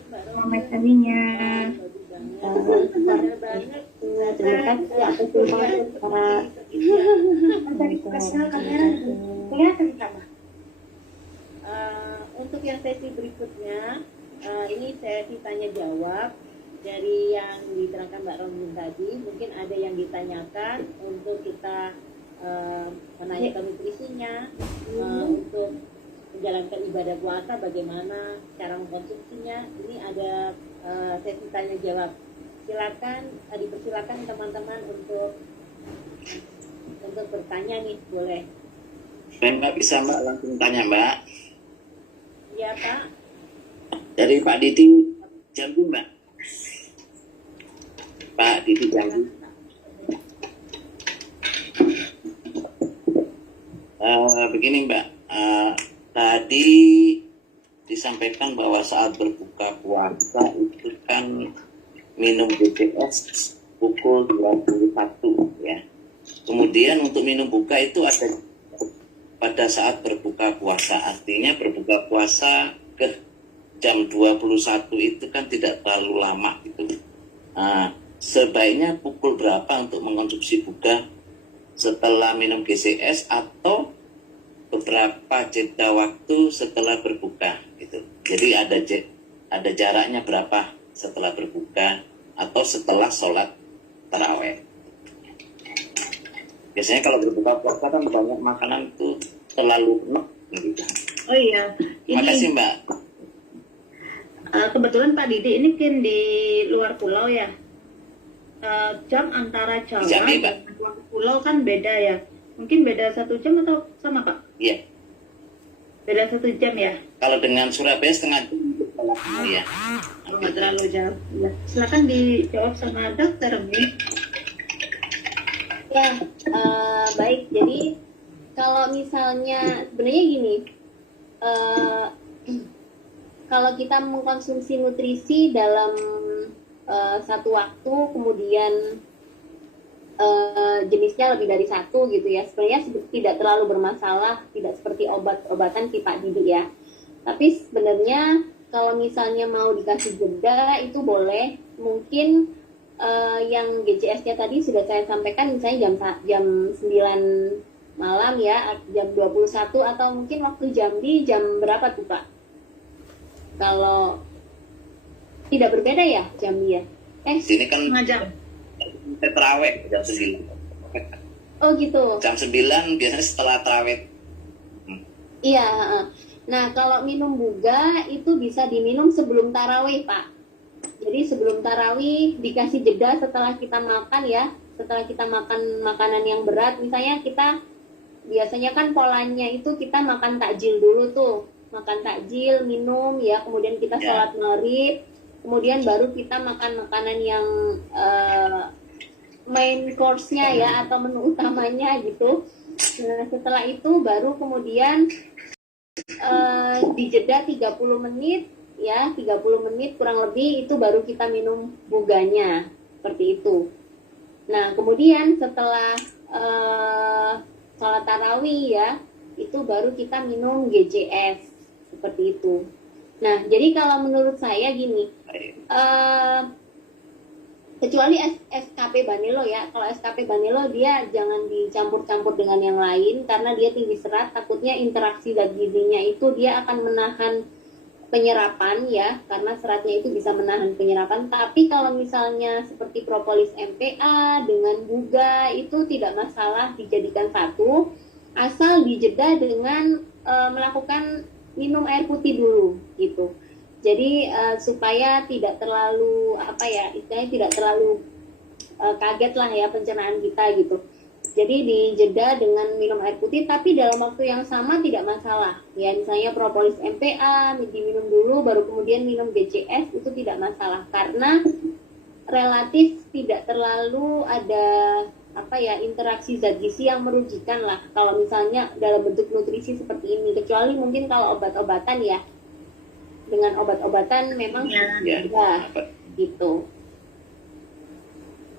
Selamat harinya. Terima kasih atas untuk yang sesi berikutnya, ini sesi tanya jawab dari yang diterangkan Mbak Romi tadi. Mungkin ada yang ditanyakan untuk kita menanyakan nutrisinya, untuk menjalankan ibadah puasa bagaimana cara mengkonsumsinya. Ini ada sesi tanya jawab. Silakan, dipersilakan teman-teman untuk bertanya nih, boleh. Saya nggak bisa Mbak langsung tanya Mbak. Iya Pak. Dari Pak Diti Jambi Mbak. Pak Diti Jambi. Begini Mbak, tadi disampaikan bahwa saat berbuka puasa itu kan minum BPS pukul 21 ya. Kemudian untuk minum buka itu ada pada saat berbuka puasa, artinya berbuka puasa ke jam 21 itu kan tidak terlalu lama gitu. Sebaiknya pukul berapa untuk mengkonsumsi buka setelah minum GCS atau beberapa jeda waktu setelah berbuka gitu. Jadi ada jaraknya berapa setelah berbuka atau setelah sholat taraweh. Biasanya kalau berbuka puasa kan banyak makanan itu terlalu enak gitu. Oh iya, Terima kasih ini Mbak. kebetulan Pak Didi ini kan di luar pulau ya. Jam antara Jawa Jambi, Mbak. dan luar pulau kan beda ya. Mungkin beda 1 jam atau sama Pak? Iya. Beda 1 jam ya. Kalau dengan Surabaya setengah jam. Iya. Kalau nggak terlalu jauh. Ya. Silakan dijawab sama dokter nih. Ya, baik. Jadi kalau misalnya sebenarnya gini, kalau kita mengkonsumsi nutrisi dalam satu waktu, kemudian jenisnya lebih dari satu gitu ya, sebenarnya tidak terlalu bermasalah, tidak seperti obat-obatan si Pak Didi ya. Tapi sebenarnya kalau misalnya mau dikasih jeda itu boleh. Mungkin yang GCS-nya tadi sudah saya sampaikan, misalnya jam 9 malam ya, jam 21, atau mungkin waktu Jambi jam berapa tuh Pak? Kalau tidak berbeda ya Jambi ya? Sini kan Setengah jam. terawih jam 9. Oh gitu. Jam 9 biasanya setelah terawih. Iya. Nah kalau minum buga itu bisa diminum sebelum tarawih Pak. Jadi sebelum tarawih dikasih jeda setelah kita makan ya. Setelah kita makan makanan yang berat, misalnya kita biasanya kan polanya itu kita makan takjil dulu tuh. Makan takjil, minum ya, kemudian kita sholat maghrib, kemudian baru kita makan makanan yang main course-nya ya, atau menu utamanya gitu. Nah setelah itu baru kemudian dijeda 30 menit ya, 30 menit kurang lebih, itu baru kita minum buganya seperti itu. Nah kemudian setelah sholat tarawih ya, itu baru kita minum GCS seperti itu. Nah jadi kalau menurut saya gini, kecuali SKP Banelo ya, kalau SKP Banelo dia jangan dicampur-campur dengan yang lain karena dia tinggi serat, takutnya interaksi zat gizinya itu dia akan menahan penyerapan ya, karena seratnya itu bisa menahan penyerapan. Tapi kalau misalnya seperti propolis MPA dengan buga itu tidak masalah dijadikan satu, asal dijeda dengan melakukan minum air putih dulu gitu. Jadi supaya tidak terlalu istilahnya tidak terlalu kaget lah ya pencernaan kita gitu. Jadi dijeda dengan minum air putih, tapi dalam waktu yang sama tidak masalah. Ya misalnya propolis MPA diminum dulu, baru kemudian minum BCS, itu tidak masalah karena relatif tidak terlalu ada interaksi zat gizi yang merugikan lah kalau misalnya dalam bentuk nutrisi seperti ini, kecuali mungkin kalau obat-obatan ya, dengan obat-obatan memang Ya. gitu.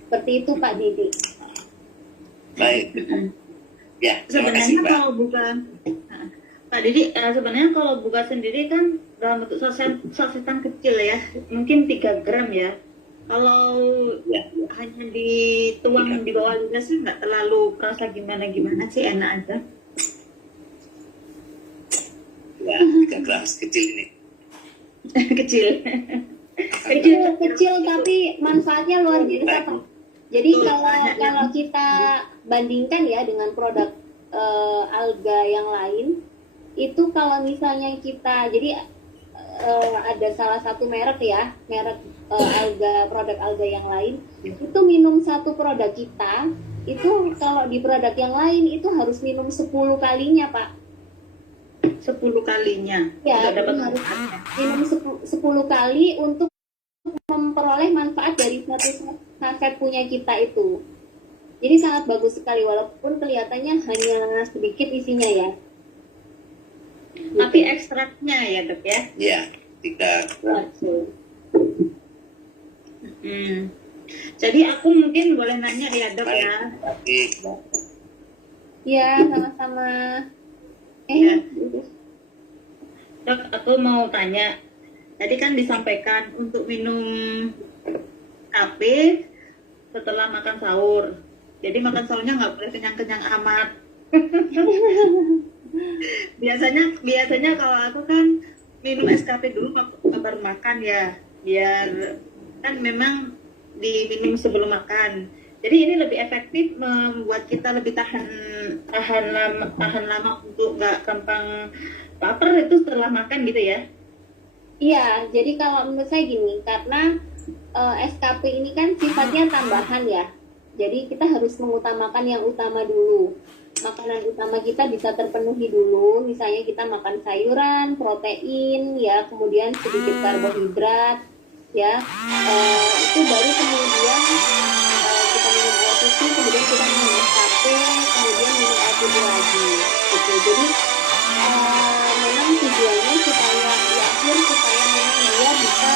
Seperti itu Pak Didi. Baik. Ya, terima kasih Sebenarnya Mbak. kalau bukan Pak Didi, sebenarnya kalau buka sendiri kan dalam bentuk sasetan kecil ya, mungkin 3 gram ya. Kalau Ya. hanya dituang di bawah lidah sih nggak terlalu kerasa gimana sih, enak aja. Ya, 3 gram kecil ini. Kecil. Kecil tapi manfaatnya luar biasa Pak. Jadi kalau kita bandingkan ya dengan produk alga yang lain, itu kalau misalnya kita ada salah satu merek produk alga yang lain, itu minum satu produk kita, itu kalau di produk yang lain itu harus minum 10 kalinya Pak. 10 kalinya. Ya, Nggak dapat harus manfaatnya. minum 10 kali untuk memperoleh manfaat dari satu saset punya kita itu. Jadi sangat bagus sekali walaupun kelihatannya hanya sedikit isinya ya. Tapi ekstraknya ya dok ya. Ya, 3 gram. Jadi aku mungkin boleh nanya ya dok Baik, ya. tapi Iya, sama-sama. Iya. Dok, aku mau tanya. Tadi kan disampaikan untuk minum kafe setelah makan sahur. Jadi makan sahurnya nggak boleh kenyang-kenyang amat. biasanya kalau aku kan minum es kafe dulu baru makan ya, biar kan memang diminum sebelum makan. Jadi ini lebih efektif membuat kita lebih tahan lama untuk nggak gampang lapar itu setelah makan gitu ya. Iya, jadi kalau menurut saya gini, karena SKP ini kan sifatnya tambahan ya. Jadi kita harus mengutamakan yang utama dulu. Makanan utama kita bisa terpenuhi dulu, misalnya kita makan sayuran, protein, ya, kemudian sedikit karbohidrat, ya. Itu baru kemudian kita minum air putih, kemudian kita minum SKP, kemudian minum air putih lagi. Gitu. Jadi memang tujuannya supaya di akhir supaya memang dia bisa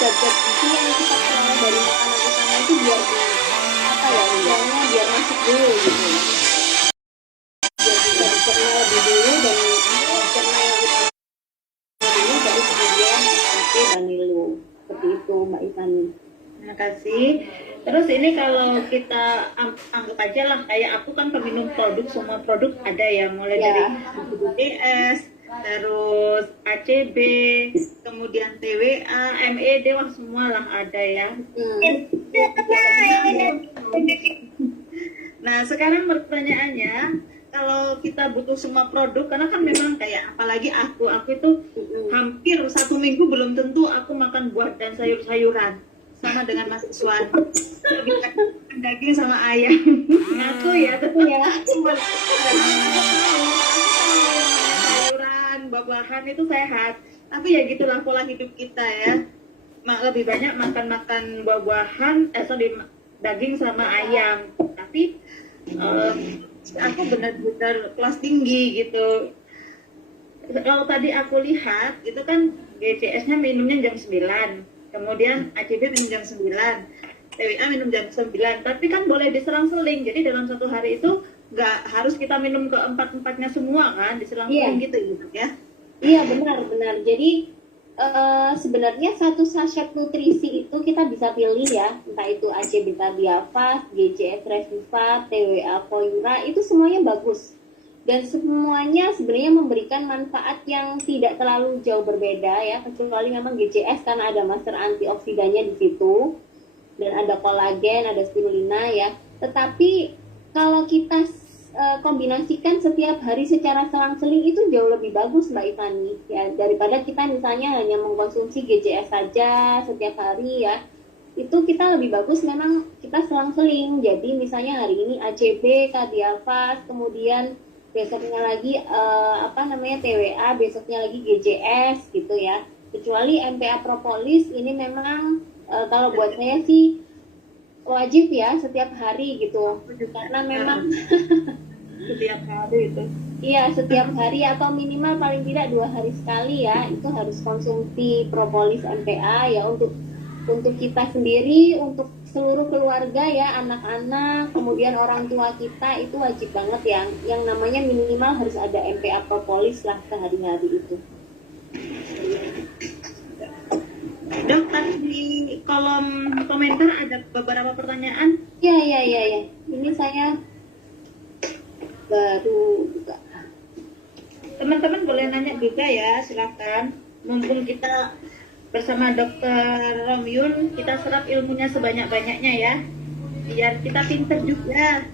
zat-zat gizi yang kita peroleh dari makanan utama itu biar apa ya, misalnya biar masuk dulu gitu, biar bisa dicerna lebih dulu dan dicerna yang utama dulu baru kemudian SKP dan Nilu. Seperti itu Mbak Ivani. Terima kasih. Terus ini kalau kita anggap aja lah kayak aku kan peminum produk, semua produk ada ya, mulai dari BPS, terus ACB, kemudian TWA, MED, wah semua lah ada ya. Nah sekarang pertanyaannya, kalau kita butuh semua produk, karena kan memang kayak apalagi aku itu hampir 1 minggu belum tentu aku makan buah dan sayur-sayuran. Sama dengan mahasiswa, lebih daging sama ayam. Ngaku ya, tapi ya sayuran, buah-buahan itu sehat. Tapi ya gitulah pola hidup kita ya. Lebih banyak makan buah-buahan, daging sama ayam. Tapi aku benar-benar kelas tinggi gitu. Kalau tadi aku lihat, itu kan GCS-nya minumnya jam 9. Kemudian ACB minum jam 9, TWA minum jam 9, tapi kan boleh diselang-seling, jadi dalam satu hari itu nggak harus kita minum keempat-empatnya semua kan, diselang-seling gitu ya. Iya benar. Jadi sebenarnya satu sachet nutrisi itu kita bisa pilih ya, entah itu ACB Biafas, GCS Resifat, TWA Koyura, itu semuanya bagus. Dan semuanya sebenarnya memberikan manfaat yang tidak terlalu jauh berbeda ya, kecuali memang GCS karena ada master antioksidannya di situ dan ada kolagen, ada spirulina ya. Tetapi kalau kita kombinasikan setiap hari secara selang-seling itu jauh lebih bagus Mbak Ivani ya, daripada kita misalnya hanya mengkonsumsi GCS saja setiap hari ya. Itu kita lebih bagus memang kita selang-seling. Jadi misalnya hari ini ACB, Kadiafas, kemudian besoknya lagi TWA, besoknya lagi GJS gitu ya. Kecuali MPA propolis ini memang kalau buat saya sih wajib ya setiap hari gitu. Karena memang setiap hari itu. Iya, setiap hari atau minimal paling tidak 2 hari sekali ya. Itu harus konsumsi propolis MPA ya untuk kita sendiri, untuk seluruh keluarga ya, anak-anak, kemudian orang tua kita, itu wajib banget ya. Yang namanya minimal harus ada MPA propolis lah sehari-hari itu. Dok, tadi di kolom komentar ada beberapa pertanyaan. Iya. Ini saya baru buka. Teman-teman boleh nanya juga ya, silakan. Mumpung kita bersama Dr. Romyun, kita serap ilmunya sebanyak-banyaknya ya, biar kita pinter juga.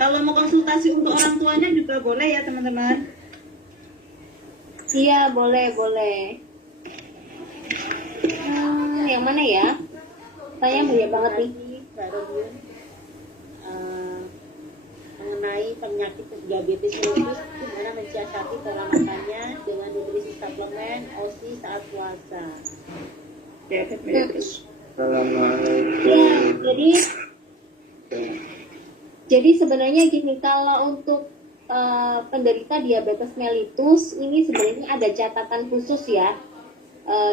Kalau mau konsultasi untuk orang tuanya juga boleh ya teman-teman. Iya, boleh. Yang mana ya? Saya banyak banget nih. Mengenai penyakit diabetes mellitus, gimana mensiasati pola makannya dengan nutrisi suplemen OSI saat puasa. diabetes mellitus. Ya, jadi sebenarnya gini, kalau untuk penderita diabetes mellitus ini sebenarnya ada catatan khusus ya.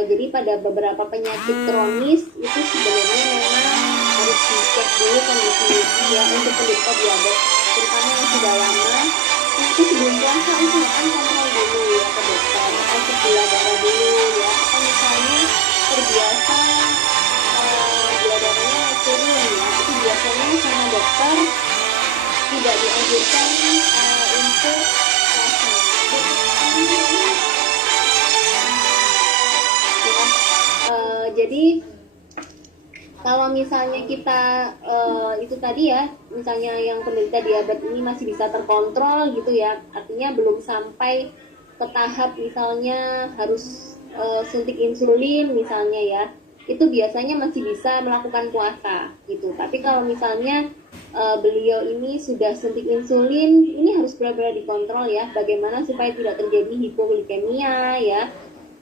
Jadi pada beberapa penyakit kronis itu sebenarnya memang harus dicek dulu kondisinya ya untuk penderita diabetes, terutama yang sudah lama. Itu sebelum puasa itu akan kontrol dulu ya ke dokter, atau cek gula darah dulu ya. Atau misalnya terbiasa gula darahnya turun ya, itu biasanya sama dokter tidak dianjurkan untuk puasa. Jadi kalau misalnya kita itu tadi ya, misalnya yang penderita diabetes ini masih bisa terkontrol gitu ya, artinya belum sampai ke tahap misalnya harus suntik insulin misalnya ya, itu biasanya masih bisa melakukan puasa gitu. Tapi kalau misalnya beliau ini sudah suntik insulin, ini harus benar-benar dikontrol ya, bagaimana supaya tidak terjadi hipoglikemia ya,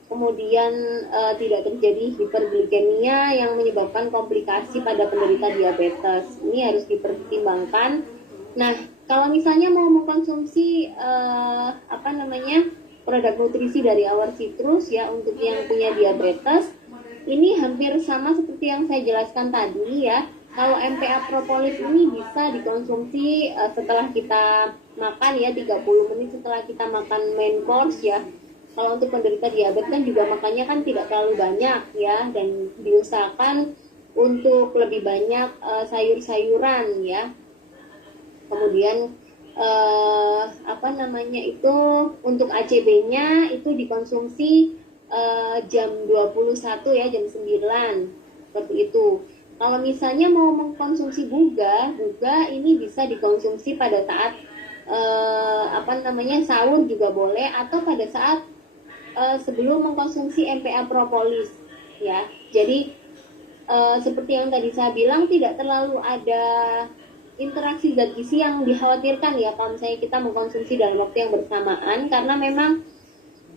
kemudian tidak terjadi hiperglikemia yang menyebabkan komplikasi pada penderita diabetes. Ini harus dipertimbangkan. Nah, kalau misalnya mau mengkonsumsi produk nutrisi dari Our Citrus ya untuk yang punya diabetes, ini hampir sama seperti yang saya jelaskan tadi ya. Kalau MPA propolis ini bisa dikonsumsi setelah kita makan ya, 30 menit setelah kita makan main course ya. Kalau untuk penderita diabetes kan juga makannya kan tidak terlalu banyak ya, dan diusahakan untuk lebih banyak sayur-sayuran ya. Kemudian untuk ACB-nya itu dikonsumsi jam 21 ya, jam 9 seperti itu. Kalau misalnya mau mengkonsumsi buga ini bisa dikonsumsi pada saat sahur juga boleh, atau pada saat sebelum mengkonsumsi MPA propolis ya. Jadi seperti yang tadi saya bilang, tidak terlalu ada interaksi zat gizi yang dikhawatirkan ya kalau misalnya kita mengkonsumsi dalam waktu yang bersamaan, karena memang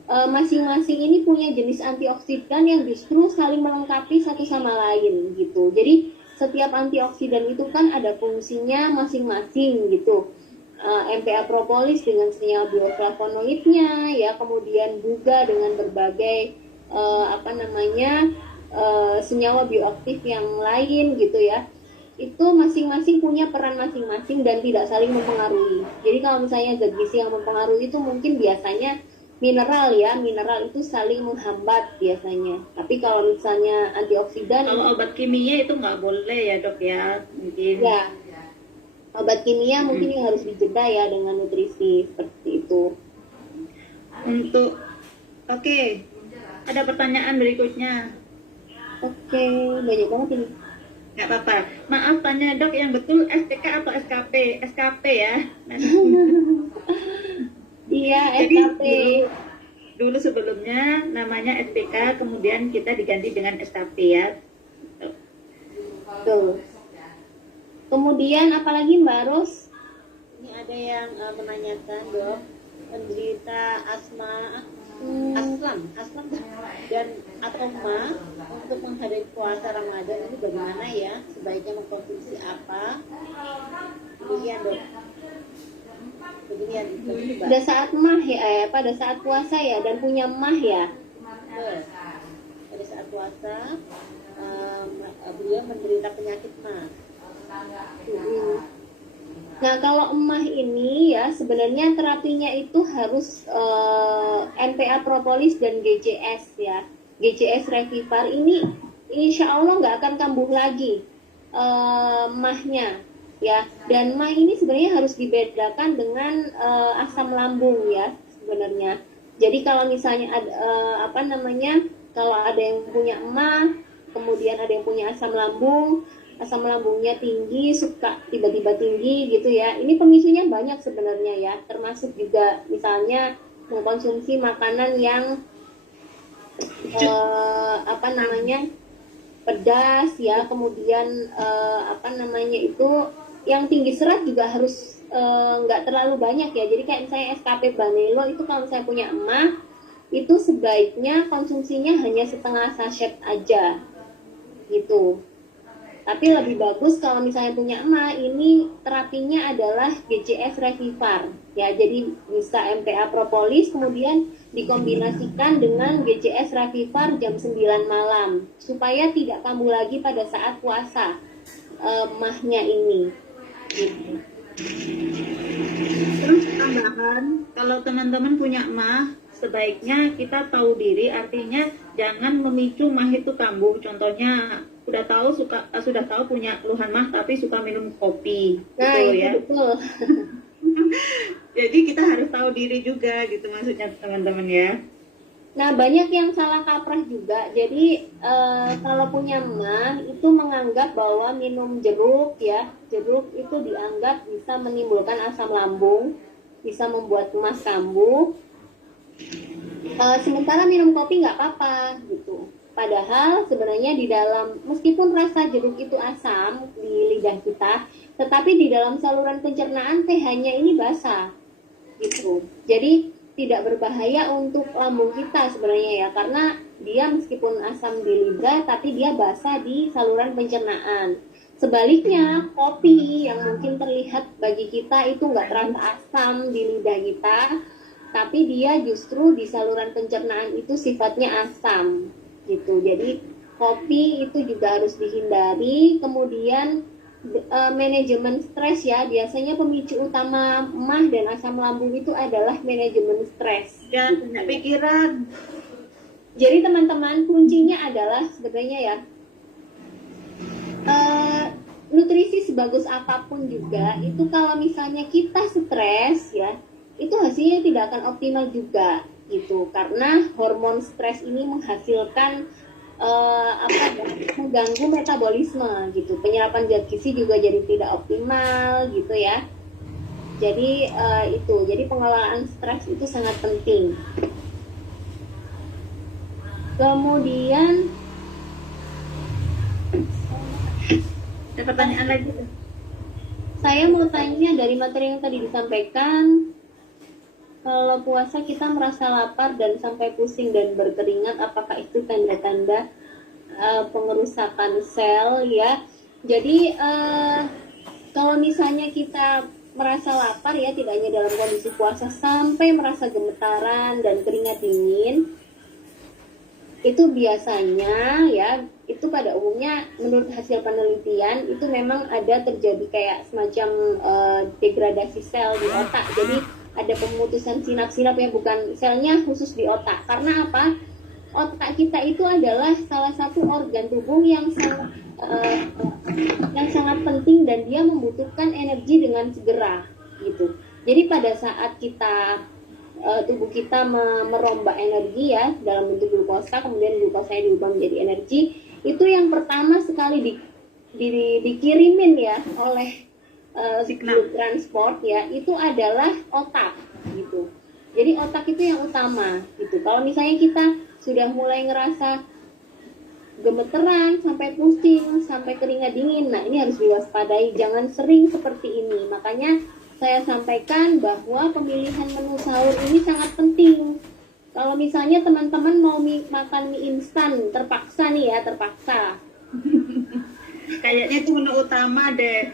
masing-masing ini punya jenis antioksidan yang justru saling melengkapi satu sama lain gitu. Jadi setiap antioksidan itu kan ada fungsinya masing-masing gitu. MPA propolis dengan senyawa bioflavonoidnya ya, kemudian buga dengan berbagai senyawa bioaktif yang lain gitu ya. Itu masing-masing punya peran masing-masing dan tidak saling mempengaruhi. Jadi kalau misalnya zat gizi yang mempengaruhi itu mungkin biasanya mineral ya, mineral itu saling menghambat biasanya. Tapi kalau misalnya antioksidan, kalau obat kimia itu nggak boleh ya dok ya, mungkin ya obat kimia mungkin yang harus dijeda ya dengan nutrisi seperti itu. Oke, ada pertanyaan berikutnya. Oke, banyak banget ini. Nggak apa-apa. Maaf tanya dok, yang betul STK atau SKP? SKP ya. Iya, Jadi SKP. dulu sebelumnya namanya SPK, kemudian kita diganti dengan SKP ya. Tuh. Kemudian apalagi Mbak Ros? Ini ada yang menanyakan dok, penderita asma, aslam dan atoma untuk menghadapi puasa Ramadan ini bagaimana ya? Sebaiknya mengkonsumsi apa? Demikian dok. Beginian, Pada saat mah ya, pada saat puasa ya, dan punya mah ya. Betul. Pada saat puasa beliau menderita penyakit mah. Nah, kalau emah ini ya sebenarnya terapinya itu harus MPA propolis dan GCS ya. GCS Revivar ini insya Allah nggak akan kambuh lagi mahnya ya. Dan mah ini sebenarnya harus dibedakan dengan asam lambung ya sebenarnya. Jadi kalau misalnya kalau ada yang punya emah, kemudian ada yang punya asam lambungnya tinggi, suka tiba-tiba tinggi gitu ya. Ini pemicunya banyak sebenarnya ya, termasuk juga misalnya mengkonsumsi makanan yang pedas ya, kemudian yang tinggi serat juga harus nggak terlalu banyak ya. Jadi kayak misalnya SKP Banelo itu kalau saya punya emak itu sebaiknya konsumsinya hanya setengah sachet aja gitu. Tapi lebih bagus kalau misalnya punya emak, ini terapinya adalah GCS Revivar ya. Jadi bisa MPA propolis kemudian dikombinasikan dengan GCS Revivar jam 9 malam supaya tidak kambuh lagi pada saat puasa emahnya ini gitu. Terus tambahan, kalau teman-teman punya emah, sebaiknya kita tahu diri, artinya jangan memicu mah itu kambuh. Contohnya sudah tahu punya keluhan mah tapi suka minum kopi, Nah gitu itu ya. betul. Jadi kita harus tahu diri juga gitu maksudnya teman-teman ya. Nah, banyak yang salah kaprah juga. Jadi, kalau punya mah itu menganggap bahwa minum jeruk ya, jeruk itu dianggap bisa menimbulkan asam lambung, bisa membuat emas kambuh. Sementara minum kopi nggak apa-apa gitu. Padahal sebenarnya di dalam, meskipun rasa jeruk itu asam di lidah kita, tetapi di dalam saluran pencernaan pH-nya ini basah gitu. Jadi tidak berbahaya untuk lambung kita sebenarnya ya, karena dia meskipun asam di lidah tapi dia basah di saluran pencernaan. Sebaliknya kopi yang mungkin terlihat bagi kita itu nggak terasa asam di lidah kita, tapi dia justru di saluran pencernaan itu sifatnya asam gitu. Jadi kopi itu juga harus dihindari. Kemudian manajemen stres ya, biasanya pemicu utama emah dan asam lambung itu adalah manajemen stres. Dan banyak pikiran. Jadi teman-teman, kuncinya adalah sebenarnya ya, nutrisi sebagus apapun juga itu kalau misalnya kita stres ya, itu hasilnya tidak akan optimal juga gitu, karena hormon stres ini menghasilkan mengganggu metabolisme gitu, penyerapan zat gizi juga jadi tidak optimal gitu ya. Jadi jadi pengelolaan stres itu sangat penting. Kemudian Ada pertanyaan lagi? saya mau tanya dari materi yang tadi disampaikan, kalau puasa kita merasa lapar dan sampai pusing dan berkeringat, apakah itu tanda-tanda pengerusakan sel ya? Jadi kalau misalnya kita merasa lapar ya, tidak hanya dalam kondisi puasa, sampai merasa gemetaran dan keringat dingin, itu biasanya ya, itu pada umumnya menurut hasil penelitian itu memang ada terjadi kayak semacam degradasi sel di otak. Jadi ada pemutusan sinap-sinap yang bukan selnya khusus di otak. Karena apa? Otak kita itu adalah salah satu organ tubuh yang sangat penting dan dia membutuhkan energi dengan segera gitu. Jadi pada saat kita tubuh kita merombak energi ya dalam bentuk glukosa, kemudian glukosanya diubah menjadi energi, itu yang pertama sekali dikirimin ya oleh signal transport ya, itu adalah otak gitu. Jadi otak itu yang utama gitu. Kalau misalnya kita sudah mulai ngerasa gemeteran, sampai pusing, sampai keringat dingin, nah ini harus diwaspadai, jangan sering seperti ini. Makanya saya sampaikan bahwa pemilihan menu sahur ini sangat penting. Kalau misalnya teman-teman mau makan mie instan, terpaksa nih ya, terpaksa. Kayaknya itu menu utama deh.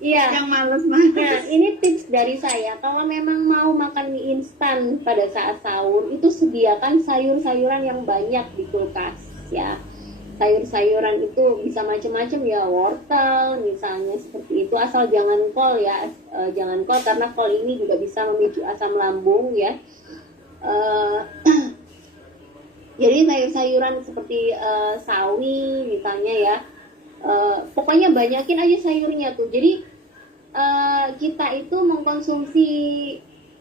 Iya. Yang males-males. Nah, ini tips dari saya. Kalau memang mau makan mie instan pada saat sahur, itu sediakan sayur-sayuran yang banyak di kulkas ya. Sayur-sayuran itu bisa macam-macam ya, wortel misalnya seperti itu, asal jangan kol ya, jangan kol karena kol ini juga bisa memicu asam lambung ya. Jadi sayur-sayuran seperti sawi misalnya ya, pokoknya banyakin aja sayurnya tuh. Jadi kita itu mengkonsumsi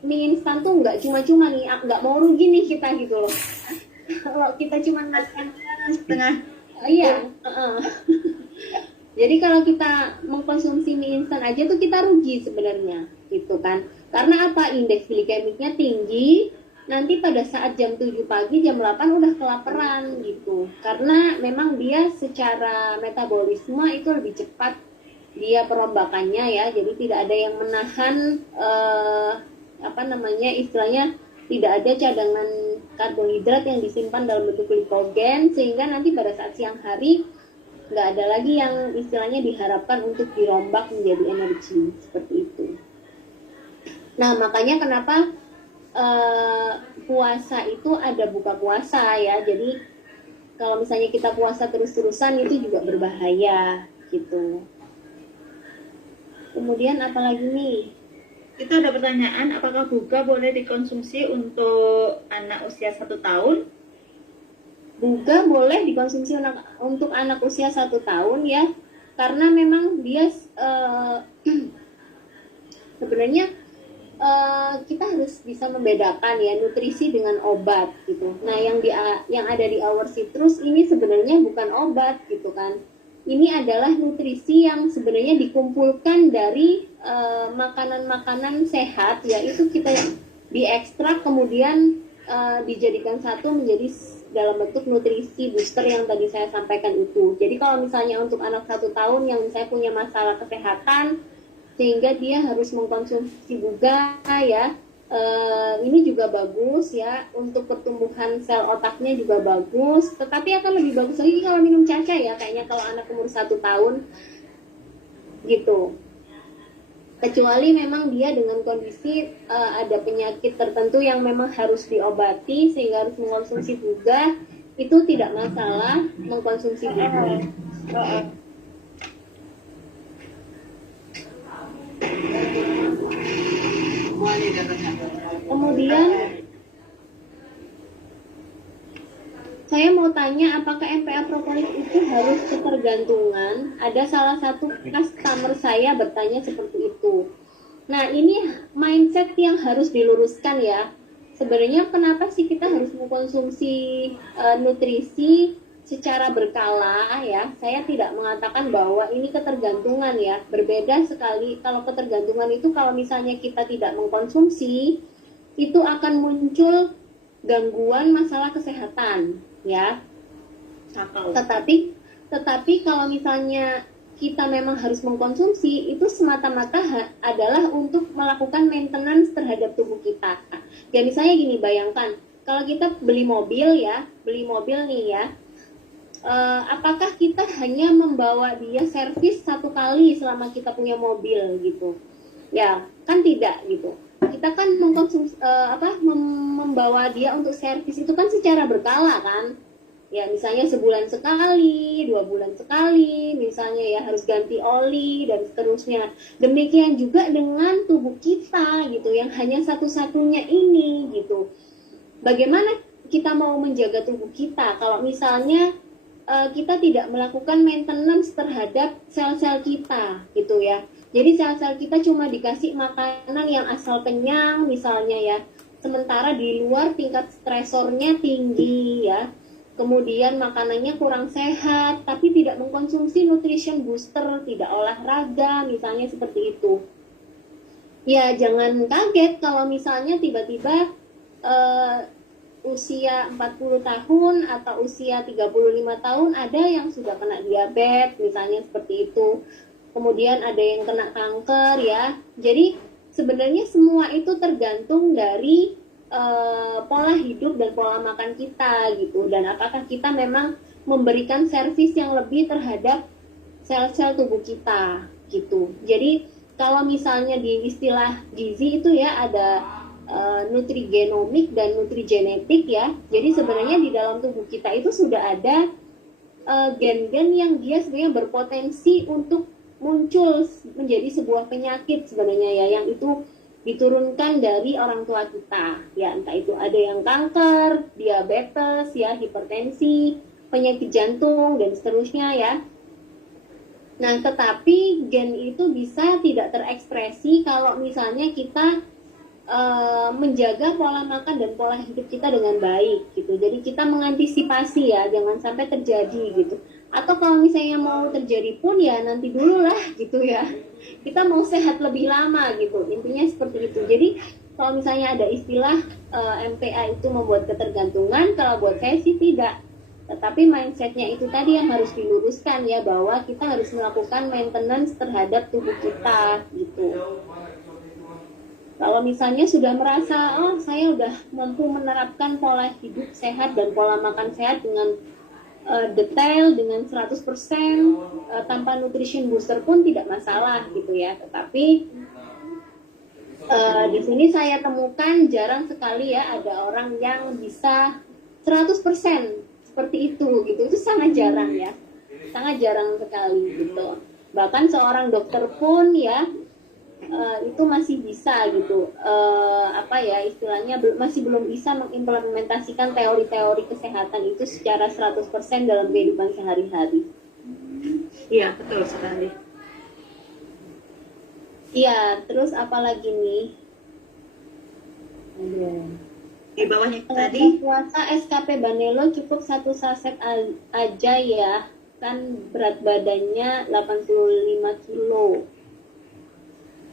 mie instan tuh nggak cuma-cuma nih, nggak mau rugi nih kita gitu loh. Kalau kita cuma makan setengah. iya. Jadi kalau kita mengkonsumsi mie instan aja tuh kita rugi sebenarnya gitu kan. Karena apa? Indeks glikemiknya tinggi. Nanti pada saat jam 7 pagi, jam 8 udah kelaparan gitu. Karena memang dia secara metabolisme itu lebih cepat dia perombakannya ya. Jadi tidak ada yang menahan istilahnya tidak ada cadangan karbohidrat yang disimpan dalam bentuk glikogen, sehingga nanti pada saat siang hari nggak ada lagi yang istilahnya diharapkan untuk dirombak menjadi energi seperti itu. Nah, makanya kenapa puasa itu ada buka puasa ya. Jadi kalau misalnya kita puasa terus-terusan itu juga berbahaya gitu. Kemudian apalagi nih? Kita ada pertanyaan, apakah buka boleh dikonsumsi untuk anak usia 1 tahun? Buga boleh dikonsumsi untuk anak usia 1 tahun ya, karena memang dia sebenarnya kita harus bisa membedakan ya nutrisi dengan obat gitu. Nah, yang ada di Our Citrus ini sebenarnya bukan obat gitu kan. Ini adalah nutrisi yang sebenarnya dikumpulkan dari makanan-makanan sehat, yaitu kita diekstrak kemudian dijadikan satu menjadi dalam bentuk nutrisi booster yang tadi saya sampaikan itu. Jadi kalau misalnya untuk anak 1 tahun yang misalnya punya masalah kesehatan sehingga dia harus mengkonsumsi buga ya, ini juga bagus ya, untuk pertumbuhan sel otaknya juga bagus, tetapi akan lebih bagus lagi kalau minum caca ya, kayaknya kalau anak umur 1 tahun gitu. Kecuali memang dia dengan kondisi ada penyakit tertentu yang memang harus diobati sehingga harus mengkonsumsi buga, itu tidak masalah mengkonsumsi buga. Kemudian saya mau tanya, apakah MPA propolis itu harus ketergantungan? Ada salah satu customer saya bertanya seperti itu. Nah, ini mindset yang harus diluruskan ya. Sebenarnya kenapa sih kita harus mengkonsumsi nutrisi secara berkala ya? Saya tidak mengatakan bahwa ini ketergantungan ya. Berbeda sekali kalau ketergantungan itu, kalau misalnya kita tidak mengkonsumsi, itu akan muncul gangguan masalah kesehatan ya. Tetapi kalau misalnya kita memang harus mengkonsumsi, itu semata-mata adalah untuk melakukan maintenance terhadap tubuh kita. Ya misalnya gini, bayangkan kalau kita beli mobil nih ya, apakah kita hanya membawa dia servis 1 kali selama kita punya mobil gitu? Ya kan tidak gitu. Kita kan membawa dia untuk servis itu kan secara berkala kan. Ya misalnya sebulan sekali, 2 bulan sekali, misalnya ya harus ganti oli dan seterusnya. Demikian juga dengan tubuh kita gitu, yang hanya satu-satunya ini gitu. Bagaimana kita mau menjaga tubuh kita kalau misalnya kita tidak melakukan maintenance terhadap sel-sel kita gitu ya. Jadi sel-sel kita cuma dikasih makanan yang asal kenyang misalnya ya, sementara di luar tingkat stresornya tinggi ya. Kemudian makanannya kurang sehat, tapi tidak mengkonsumsi nutrition booster, tidak olahraga, misalnya seperti itu. Ya jangan kaget kalau misalnya tiba-tiba usia 40 tahun atau usia 35 tahun ada yang sudah kena diabetes, misalnya seperti itu. Kemudian ada yang kena kanker ya. Jadi sebenarnya semua itu tergantung dari pola hidup dan pola makan kita gitu, dan apakah kita memang memberikan servis yang lebih terhadap sel-sel tubuh kita gitu. Jadi kalau misalnya di istilah gizi itu ya ada nutrigenomik dan nutrigenetik ya. Jadi sebenarnya di dalam tubuh kita itu sudah ada gen-gen yang dia sebenarnya berpotensi untuk muncul menjadi sebuah penyakit sebenarnya ya, yang itu diturunkan dari orang tua kita ya, entah itu ada yang kanker, diabetes ya, hipertensi, penyakit jantung dan seterusnya ya. Nah, tetapi gen itu bisa tidak terekspresi kalau misalnya kita menjaga pola makan dan pola hidup kita dengan baik gitu. Jadi kita mengantisipasi ya, jangan sampai terjadi gitu. Atau kalau misalnya mau terjadi pun ya nanti dulu lah gitu ya. Kita mau sehat lebih lama gitu. Intinya seperti itu. Jadi kalau misalnya ada istilah MPA itu membuat ketergantungan, kalau buat saya sih tidak. Tetapi mindsetnya itu tadi yang harus diluruskan ya, bahwa kita harus melakukan maintenance terhadap tubuh kita gitu. Kalau misalnya sudah merasa, oh saya udah mampu menerapkan pola hidup sehat dan pola makan sehat dengan detail, dengan 100%, tanpa nutrition booster pun tidak masalah gitu ya. Tetapi di sini saya temukan jarang sekali ya ada orang yang bisa 100% seperti itu gitu. Itu sangat jarang ya. Sangat jarang sekali gitu. Bahkan seorang dokter pun ya itu masih bisa gitu, apa ya istilahnya, masih belum bisa mengimplementasikan teori-teori kesehatan itu secara 100% dalam kehidupan sehari-hari. Iya, betul sekali. Iya, terus apa lagi nih? Di bawahnya itu tadi, Puasa SKP Banelo cukup 1 saset aja ya, kan berat badannya 85 kilo.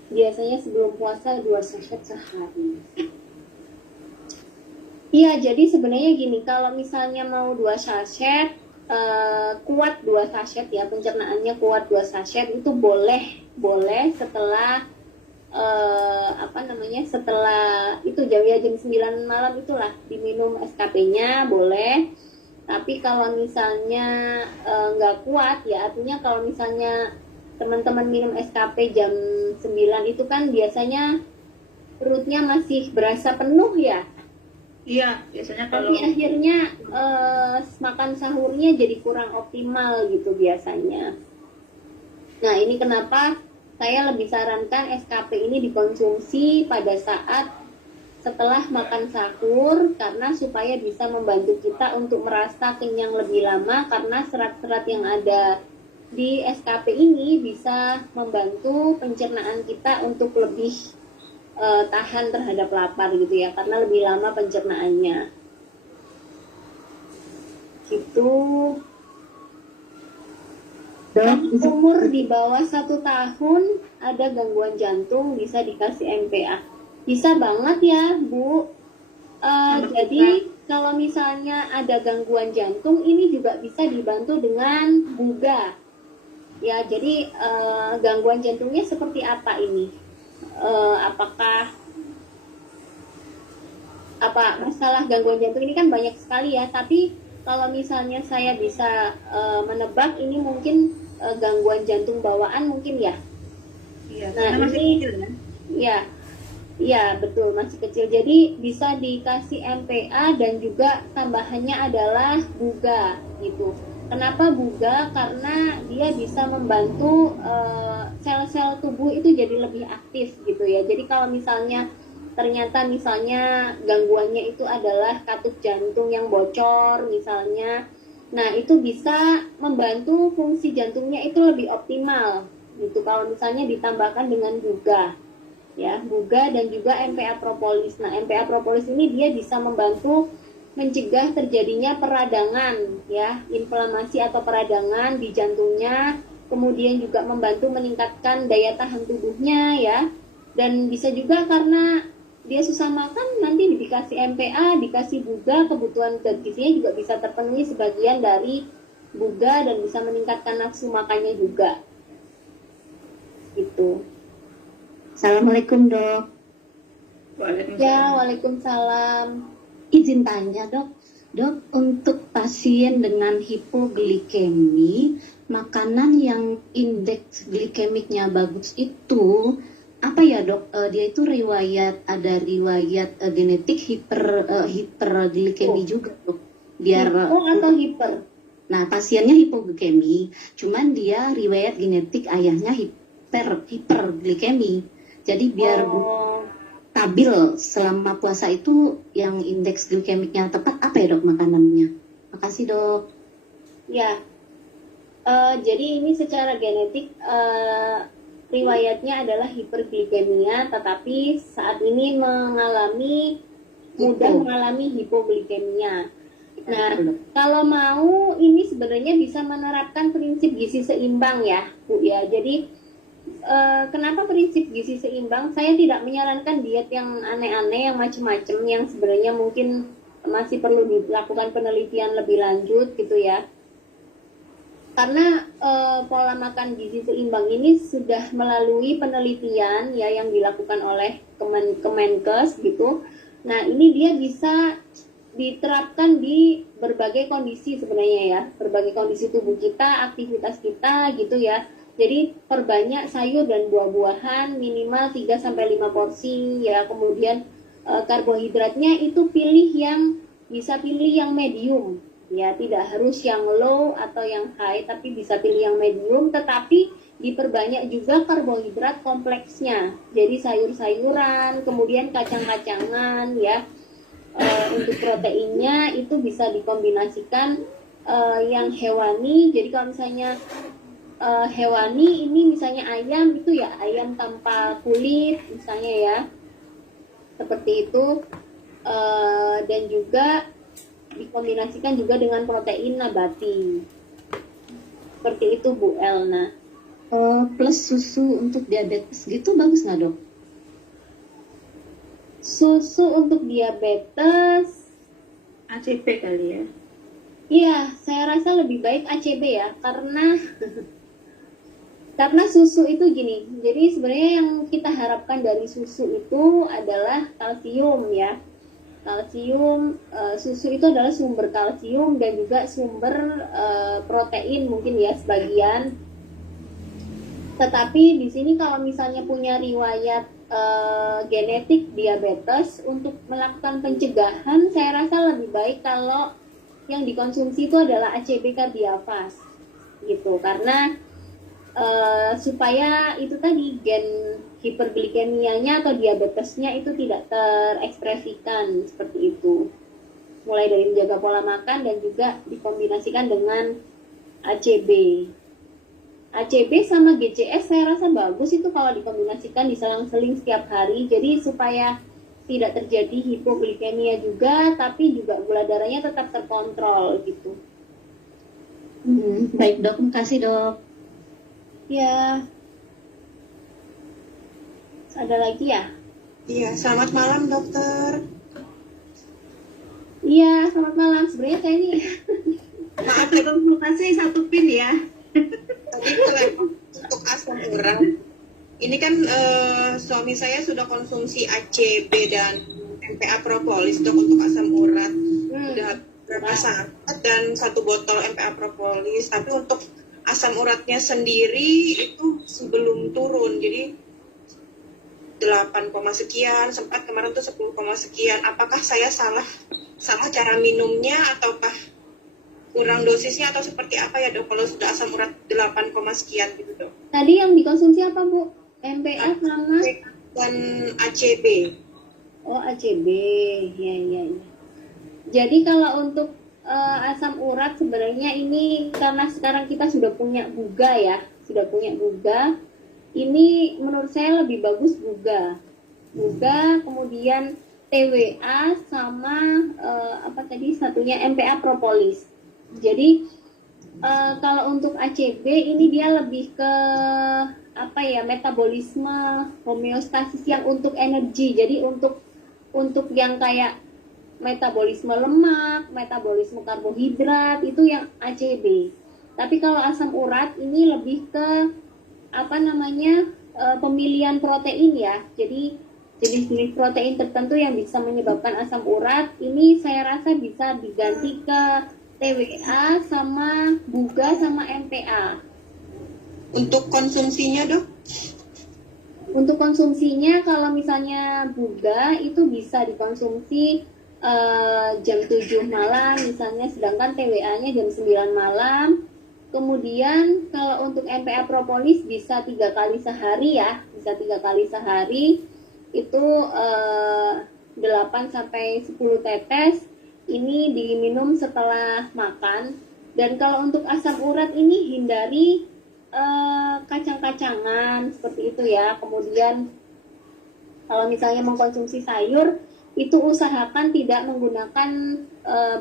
Biasanya sebelum puasa 2 saset sehari. Iya, jadi sebenarnya gini, kalau misalnya mau 2 saset, kuat 2 saset ya, pencernaannya kuat 2 saset itu boleh setelah setelah itu jam 9 malam itulah diminum SKP-nya boleh. Tapi kalau misalnya nggak kuat ya, artinya kalau misalnya teman-teman minum SKP jam 9 itu kan biasanya perutnya masih berasa penuh ya. iya biasanya kalau Tapi akhirnya makan sahurnya jadi kurang optimal gitu biasanya. Nah ini kenapa saya lebih sarankan SKP ini dikonsumsi pada saat setelah makan sahur, karena supaya bisa membantu kita untuk merasa kenyang lebih lama, karena serat-serat yang ada di SKP ini bisa membantu pencernaan kita untuk lebih tahan terhadap lapar gitu ya, karena lebih lama pencernaannya gitu. Umur di bawah 1 tahun ada gangguan jantung bisa dikasih MPA, bisa banget ya Bu. Jadi kalau misalnya ada gangguan jantung ini juga bisa dibantu dengan buga. Ya, jadi gangguan jantungnya seperti apa ini? Apakah masalah gangguan jantung ini kan banyak sekali ya, tapi kalau misalnya saya bisa menebak ini mungkin gangguan jantung bawaan mungkin ya. iya, Nah, karena masih ini kecil kan. ya betul masih kecil. Jadi bisa dikasih MPA dan juga tambahannya adalah buga gitu. Kenapa buga? Karena dia bisa membantu sel-sel tubuh itu jadi lebih aktif gitu ya. Jadi kalau misalnya ternyata misalnya gangguannya itu adalah katup jantung yang bocor misalnya, nah itu bisa membantu fungsi jantungnya itu lebih optimal gitu kalau misalnya ditambahkan dengan buga. Ya, buga dan juga MPA propolis. Nah, MPA propolis ini dia bisa membantu mencegah terjadinya peradangan ya, inflamasi atau peradangan di jantungnya, kemudian juga membantu meningkatkan daya tahan tubuhnya ya. Dan bisa juga karena dia susah makan, nanti dikasih MPA, dikasih buga, kebutuhan zat gizinya juga bisa terpenuhi sebagian dari buga dan bisa meningkatkan nafsu makannya juga. Gitu. Assalamualaikum dok. Waalaikumsalam. Ya, waalaikumsalam. Izin tanya dok, untuk pasien dengan hipoglikemi, makanan yang indeks glikemiknya bagus itu apa ya dok? Dia itu ada riwayat genetik hiperglikemi juga dok. Biar Hipo atau hiper? Nah, pasiennya hipoglikemi, cuman dia riwayat genetik ayahnya hiperglikemi. Jadi biar stabil selama puasa itu yang indeks glikemiknya tepat apa ya dok makanannya? Makasih dok. Ya, jadi ini secara genetik riwayatnya adalah hiperglikemia, tetapi saat ini mudah mengalami hipoglikemia. Nah, kalau mau ini sebenarnya bisa menerapkan prinsip gizi seimbang ya, Bu ya. Jadi kenapa prinsip gizi seimbang? Saya tidak menyarankan diet yang aneh-aneh, yang macam-macam, yang sebenarnya mungkin masih perlu dilakukan penelitian lebih lanjut gitu ya. karena pola makan gizi seimbang ini sudah melalui penelitian ya yang dilakukan oleh Kemenkes gitu. Nah, ini dia bisa diterapkan di berbagai kondisi sebenarnya ya, berbagai kondisi tubuh kita, aktivitas kita gitu ya. Jadi perbanyak sayur dan buah-buahan minimal 3 sampai 5 porsi ya. Kemudian karbohidratnya itu bisa pilih yang medium ya, tidak harus yang low atau yang high, tapi bisa pilih yang medium, tetapi diperbanyak juga karbohidrat kompleksnya. Jadi sayur-sayuran, kemudian kacang-kacangan ya. Untuk proteinnya itu bisa dikombinasikan yang hewani. Jadi kalau misalnya hewani ini misalnya ayam itu ya ayam tanpa kulit misalnya ya, seperti itu. Dan juga dikombinasikan juga dengan protein nabati, seperti itu Bu Elna. Plus susu untuk diabetes gitu bagus nggak dok? Susu untuk diabetes, ACP kali ya. iya saya rasa lebih baik ACB ya, karena susu itu gini, jadi sebenarnya yang kita harapkan dari susu itu adalah kalsium ya. Kalsium, susu itu adalah sumber kalsium dan juga sumber protein mungkin ya sebagian. Tetapi di sini kalau misalnya punya riwayat genetik diabetes, untuk melakukan pencegahan saya rasa lebih baik kalau yang dikonsumsi itu adalah ACB Cardiovas gitu, karena supaya itu tadi gen hiperglikemianya atau diabetesnya itu tidak terekspresikan seperti itu. Mulai dari menjaga pola makan dan juga dikombinasikan dengan ACB. ACB sama GCS saya rasa bagus itu kalau dikombinasikan diselang-seling setiap hari. Jadi supaya tidak terjadi hipoglikemia juga, tapi juga gula darahnya tetap terkontrol gitu. Baik dok, makasih dok. Ya. Ada lagi ya? Iya, selamat malam dokter. Iya, selamat malam. Sebenarnya saya ini Maaf ya dok, terima kasih satu pin ya. Tadi untuk asam urat, ini kan suami saya sudah konsumsi ACB dan MPA propolis dok untuk asam urat. Udah berapa saat dan 1 botol MPA propolis, tapi untuk asam uratnya sendiri itu sebelum turun, jadi 8, sekian, sempat kemarin tuh 10, sekian. Apakah saya salah cara minumnya ataukah kurang dosisnya atau seperti apa ya dok kalau sudah asam urat 8, sekian gitu dok? tadi yang dikonsumsi apa Bu? MPA sama? Dan ACB. Oh ACB, ya. Jadi kalau untuk asam urat sebenarnya ini karena sekarang kita sudah punya Buga ya, ini menurut saya lebih bagus Buga, kemudian TWA sama apa tadi satunya MPA propolis. Jadi kalau untuk ACB ini dia lebih ke apa ya, metabolisme homeostasis yang untuk energi. Jadi untuk yang kayak metabolisme lemak, metabolisme karbohidrat itu yang ACB. Tapi kalau asam urat ini lebih ke apa namanya pemilihan protein ya. Jadi jenis-jenis protein tertentu yang bisa menyebabkan asam urat ini saya rasa bisa diganti ke TWA sama Buga sama MPA. Untuk konsumsinya dok? Untuk konsumsinya kalau misalnya Buga itu bisa dikonsumsi jam 7 malam misalnya, sedangkan TWA-nya jam 9 malam. Kemudian kalau untuk MPA propolis bisa 3 kali sehari ya, itu 8 sampai 10 tetes ini diminum setelah makan. Dan kalau untuk asam urat ini hindari kacang-kacangan seperti itu ya. Kemudian kalau misalnya mengkonsumsi sayur itu usahakan tidak menggunakan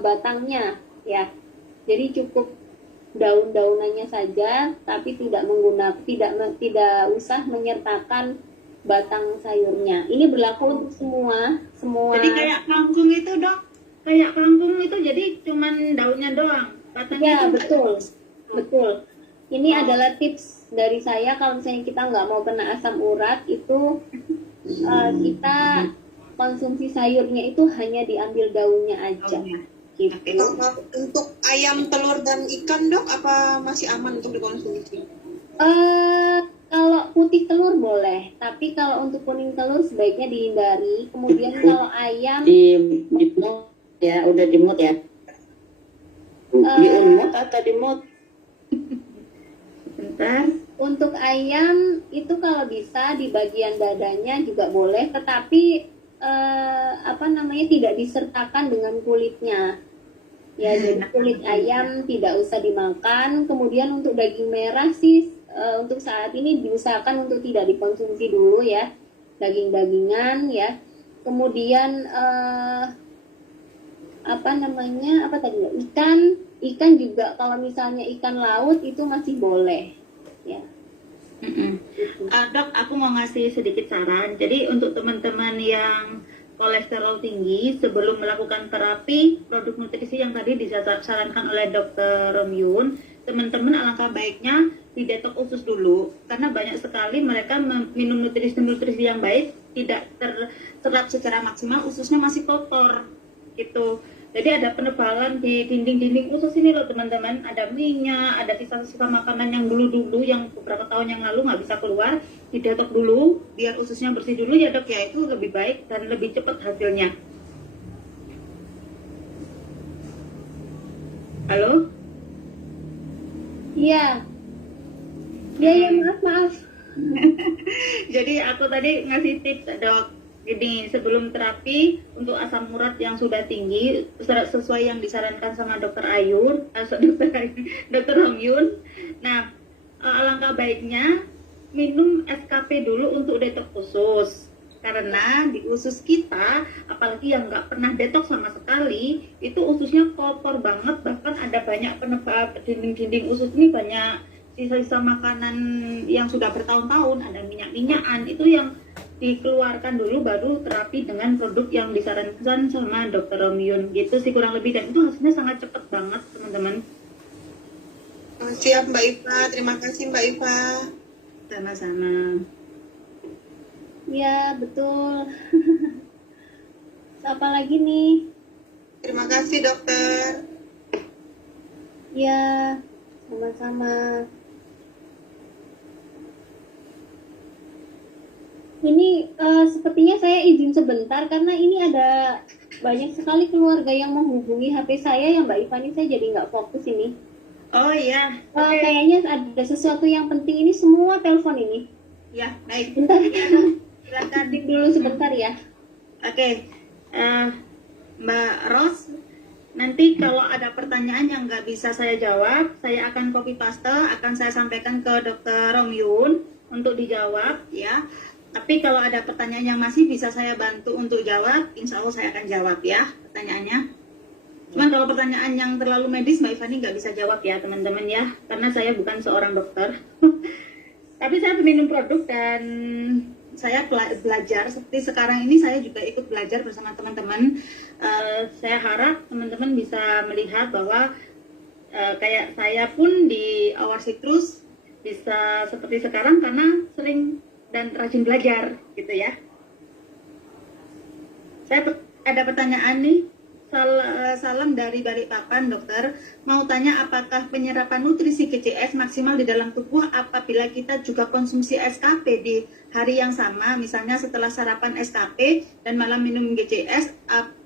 batangnya ya. Jadi cukup daun-daunannya saja, tapi tidak usah menyertakan batang sayurnya. Ini berlaku untuk semua. Jadi kayak kangkung itu dok, jadi cuman daunnya doang, batangnya Ya itu betul. Betul. Ini adalah tips dari saya kalau misalnya kita nggak mau kena asam urat itu kita konsumsi sayurnya itu hanya diambil daunnya aja. Gitu. Kalau untuk ayam, telur, dan ikan dok, apa masih aman untuk dikonsumsi? Kalau putih telur boleh, tapi kalau untuk kuning telur sebaiknya dihindari. Kemudian kalau ayam Di mood ya, udah di mood ya. Di mood atau di mood? Bentar. untuk ayam itu kalau bisa di bagian dadanya juga boleh, tetapi tidak disertakan dengan kulitnya. Ya, jadi kulit ayam tidak usah dimakan. Kemudian untuk daging merah sih untuk saat ini diusahakan untuk tidak dikonsumsi dulu ya, daging-dagingan ya. Kemudian ikan juga kalau misalnya ikan laut itu masih boleh ya. Dok, aku mau ngasih sedikit saran. Jadi untuk teman-teman yang kolesterol tinggi, sebelum melakukan terapi produk nutrisi yang tadi disarankan oleh Dr. Romyun, teman-teman alangkah baiknya didetok usus dulu, karena banyak sekali mereka minum nutrisi yang baik tidak terserap secara maksimal, ususnya masih kotor gitu. Jadi ada penebalan di dinding-dinding usus ini loh teman-teman, ada minyak, ada sisa-sisa makanan yang dulu-dulu yang beberapa tahun yang lalu nggak bisa keluar, didetok dulu biar ususnya bersih dulu ya dok ya, itu lebih baik dan lebih cepat hasilnya. Halo? Iya. Ya, maaf. Jadi aku tadi ngasih tips dok, gini, sebelum terapi untuk asam urat yang sudah tinggi sesuai yang disarankan sama dokter Romyun. Nah, alangkah baiknya minum SKP dulu untuk detok usus, karena di usus kita, apalagi yang nggak pernah detok sama sekali, itu ususnya kotor banget, bahkan ada banyak penebal dinding-dinding usus ini, banyak sisa-sisa makanan yang sudah bertahun-tahun, ada minyak-minyakan, itu yang dikeluarkan dulu baru terapi dengan produk yang disarankan sama dokter Romyun gitu sih kurang lebih, dan itu hasilnya sangat cepat banget teman-teman. Siap Mbak Iva, terima kasih Mbak Iva. Sama-sama. Ya, betul. Apa lagi nih? Terima kasih dokter. Ya, sama-sama. Ini sepertinya saya izin sebentar karena ini ada banyak sekali keluarga yang menghubungi HP saya ya Mbak Ivani, saya jadi nggak fokus ini. Oh iya. Kayaknya ada sesuatu yang penting, ini semua telepon ini. Ya, baik. Bentar, Silakan. dik dulu sebentar ya. Oke. Mbak Ros, nanti kalau ada pertanyaan yang nggak bisa saya jawab, saya akan copy paste, akan saya sampaikan ke Dr. Romyun untuk dijawab ya. Tapi kalau ada pertanyaan yang masih bisa saya bantu untuk jawab, insya Allah saya akan jawab ya pertanyaannya. Cuman kalau pertanyaan yang terlalu medis, Mbak Ivani nggak bisa jawab ya teman-teman ya, karena saya bukan seorang dokter. Tapi saya peminum produk dan saya belajar, seperti sekarang ini saya juga ikut belajar bersama teman-teman. Saya harap teman-teman bisa melihat bahwa kayak saya pun di Our Citrus bisa seperti sekarang karena sering dan rajin belajar gitu ya. Saya ada pertanyaan nih. Salam dari Balikpapan dokter, mau tanya apakah penyerapan nutrisi GCS maksimal di dalam tubuh apabila kita juga konsumsi SKP di hari yang sama, misalnya setelah sarapan SKP dan malam minum GCS,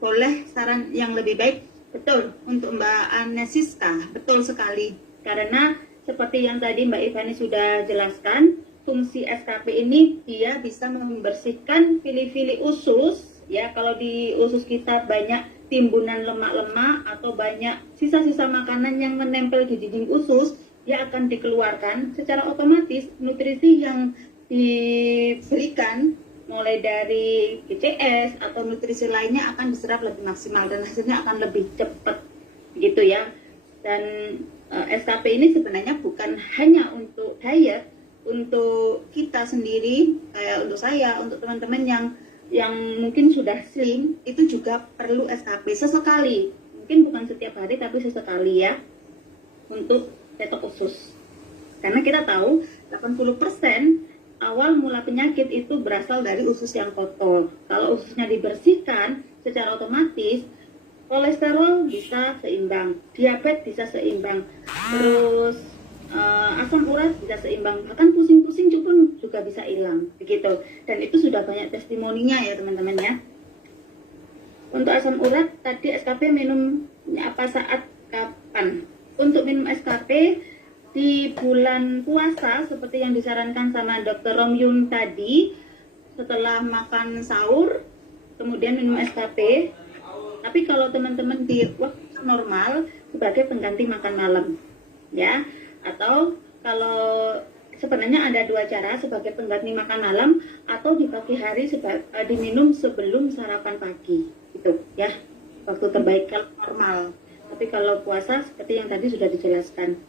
boleh saran yang lebih baik? Betul, untuk Mbak Anesiska, betul sekali, karena seperti yang tadi Mbak Ivani sudah jelaskan, fungsi SKP ini dia bisa membersihkan fili-fili usus ya. Kalau di usus kita banyak timbunan lemak-lemak atau banyak sisa-sisa makanan yang menempel di dinding usus, dia akan dikeluarkan secara otomatis. Nutrisi yang diberikan mulai dari GCS atau nutrisi lainnya akan diserap lebih maksimal dan hasilnya akan lebih cepat gitu ya. Dan SKP ini sebenarnya bukan hanya untuk diet, untuk kita sendiri, untuk saya, untuk teman-teman yang mungkin sudah slim, itu juga perlu SKP sesekali, mungkin bukan setiap hari tapi sesekali ya, untuk tetok usus. Karena kita tahu 80% awal mula penyakit itu berasal dari usus yang kotor. Kalau ususnya dibersihkan, secara otomatis kolesterol bisa seimbang, diabetes bisa seimbang, terus asam urat bisa seimbang, bahkan pusing-pusing pun juga bisa hilang, begitu. Dan itu sudah banyak testimoninya ya teman-teman ya. Untuk asam urat tadi SKP minumnya apa saat kapan? Untuk minum SKP di bulan puasa seperti yang disarankan sama Dr. Romyun tadi, setelah makan sahur kemudian minum SKP. Tapi kalau teman-teman di waktu normal sebagai pengganti makan malam ya, atau kalau sebenarnya ada dua cara, sebagai pengganti makan malam atau di pagi hari diminum sebelum sarapan pagi gitu ya, waktu terbaik kalau normal. Tapi kalau puasa seperti yang tadi sudah dijelaskan.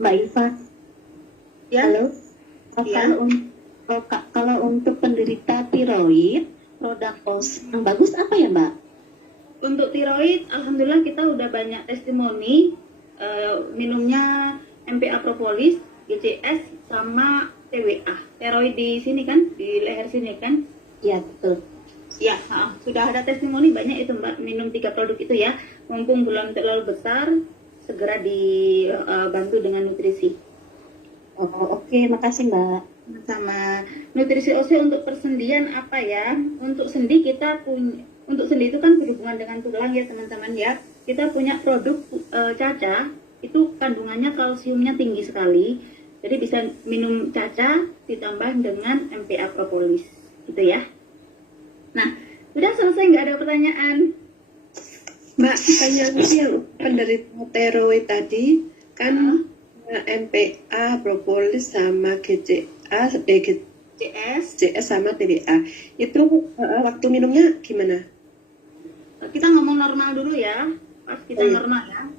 Mbak Iva, Ya. halo. Ya. Kalau untuk penderita tiroid, produk OS yang bagus apa ya Mbak? Untuk tiroid, alhamdulillah kita udah banyak testimoni minumnya MPA propolis, GCS, sama TWA. Tiroid di sini kan, di leher sini kan? Iya betul. Ya, sudah ada testimoni banyak itu Mbak, minum 3 produk itu ya. Mumpung belum terlalu besar, segera dibantu dengan nutrisi. Oh, oke, makasih Mbak. Sama nutrisi OSE untuk persendian apa ya? Untuk sendi kita punya, untuk sendi itu kan berhubungan dengan tulang ya teman-teman ya. Kita punya produk caca, itu kandungannya kalsiumnya tinggi sekali. Jadi bisa minum caca ditambah dengan MPA propolis, gitu ya. Nah, udah selesai, nggak ada pertanyaan? Mbak, pertanyaan yang penderita tiroid tadi kan MPA, propolis sama GCA, GCS sama TWA. Itu waktu minumnya gimana? Kita ngomong normal dulu ya, pas kita normal ya.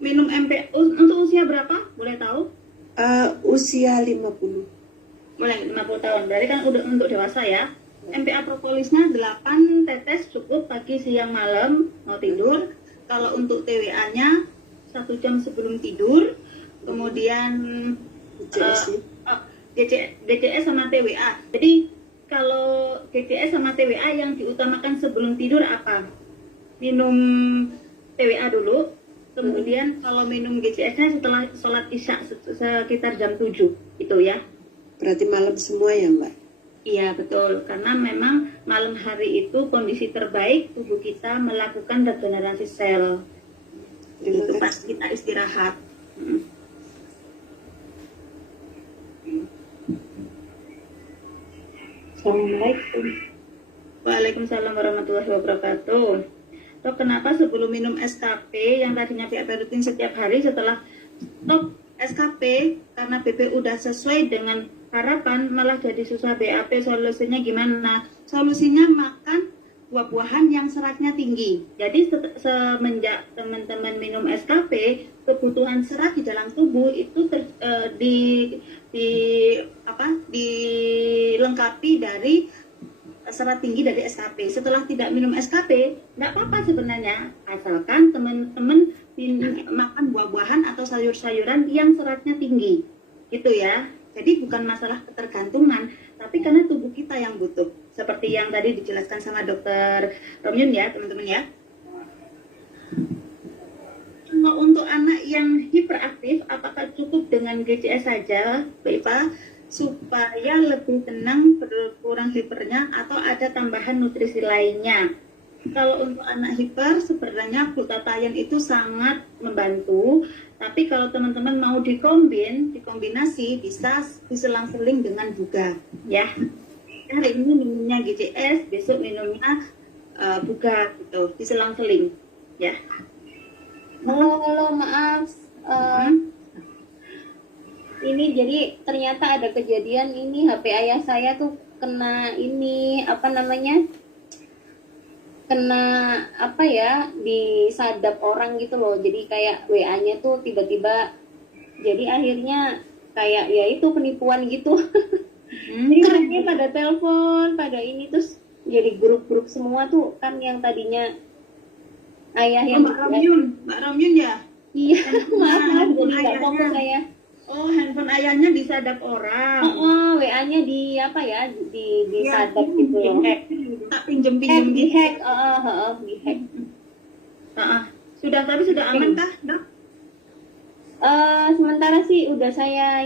Minum MPA untuk usia berapa? Boleh tahu? Usia 50. Mulai 50 tahun, berarti kan udah untuk dewasa ya. MPA propolisnya 8 tetes cukup pagi, siang, malam mau tidur. Kalau untuk TWA-nya 1 jam sebelum tidur. Kemudian GCS sama TWA. Jadi kalau GCS sama TWA yang diutamakan sebelum tidur apa? Minum TWA dulu. Kemudian kalau minum GCS-nya setelah sholat isya sekitar jam 7 itu ya. Berarti malam semua ya Mbak? Iya betul, karena memang malam hari itu kondisi terbaik tubuh kita melakukan regenerasi sel. Itu pas kita istirahat. Assalamualaikum. Waalaikumsalam warahmatullahi wabarakatuh. Dok, kenapa sebelum minum SKP yang tadinya BAP rutin setiap hari, setelah stop SKP karena BP udah sesuai dengan harapan malah jadi susah BAP? Solusinya gimana? Solusinya makan buah-buahan yang seratnya tinggi. Jadi semenjak teman-teman minum SKP, kebutuhan serat di dalam tubuh itu dilengkapi dari serat tinggi dari SKP. Setelah tidak minum SKP, nggak apa-apa sebenarnya, asalkan teman-teman makan buah-buahan atau sayur-sayuran yang seratnya tinggi, gitu ya. Jadi bukan masalah ketergantungan, tapi karena tubuh kita yang butuh. Seperti yang tadi dijelaskan sama Dr. Romyun ya, teman-teman ya. Kalau untuk anak yang hiperaktif, apakah cukup dengan GCS saja, Bapak, supaya lebih tenang, berkurang hipernya, atau ada tambahan nutrisi lainnya? Kalau untuk anak hiper, sebenarnya glutathione itu sangat membantu. Tapi kalau teman-teman mau dikombinasi, bisa diselang-seling dengan buga, ya. Hari ini minumnya GCS, besok minumnya buga, gitu, diselang-seling, ya. Halo, maaf. Ini jadi ternyata ada kejadian ini, HP ayah saya tuh kena ini, disadap orang gitu loh. Jadi kayak WA-nya tuh tiba-tiba, jadi akhirnya kayak ya itu penipuan gitu. Jadi mereka pada telepon, pada ini, terus jadi grup-grup semua tuh kan, yang tadinya ayah yang Mbak Romyun ya? Iya, maaf Handphone jadi nggak ayahnya. fokus saya. Oh, handphone ayahnya disadap orang. WA-nya di apa ya, di Iya, sadap gitu loh. dihack. Tak pinjem-pinjem Di gitu. hack, di hack. Sudah, tapi sudah aman kah, Dok? Sementara sih udah saya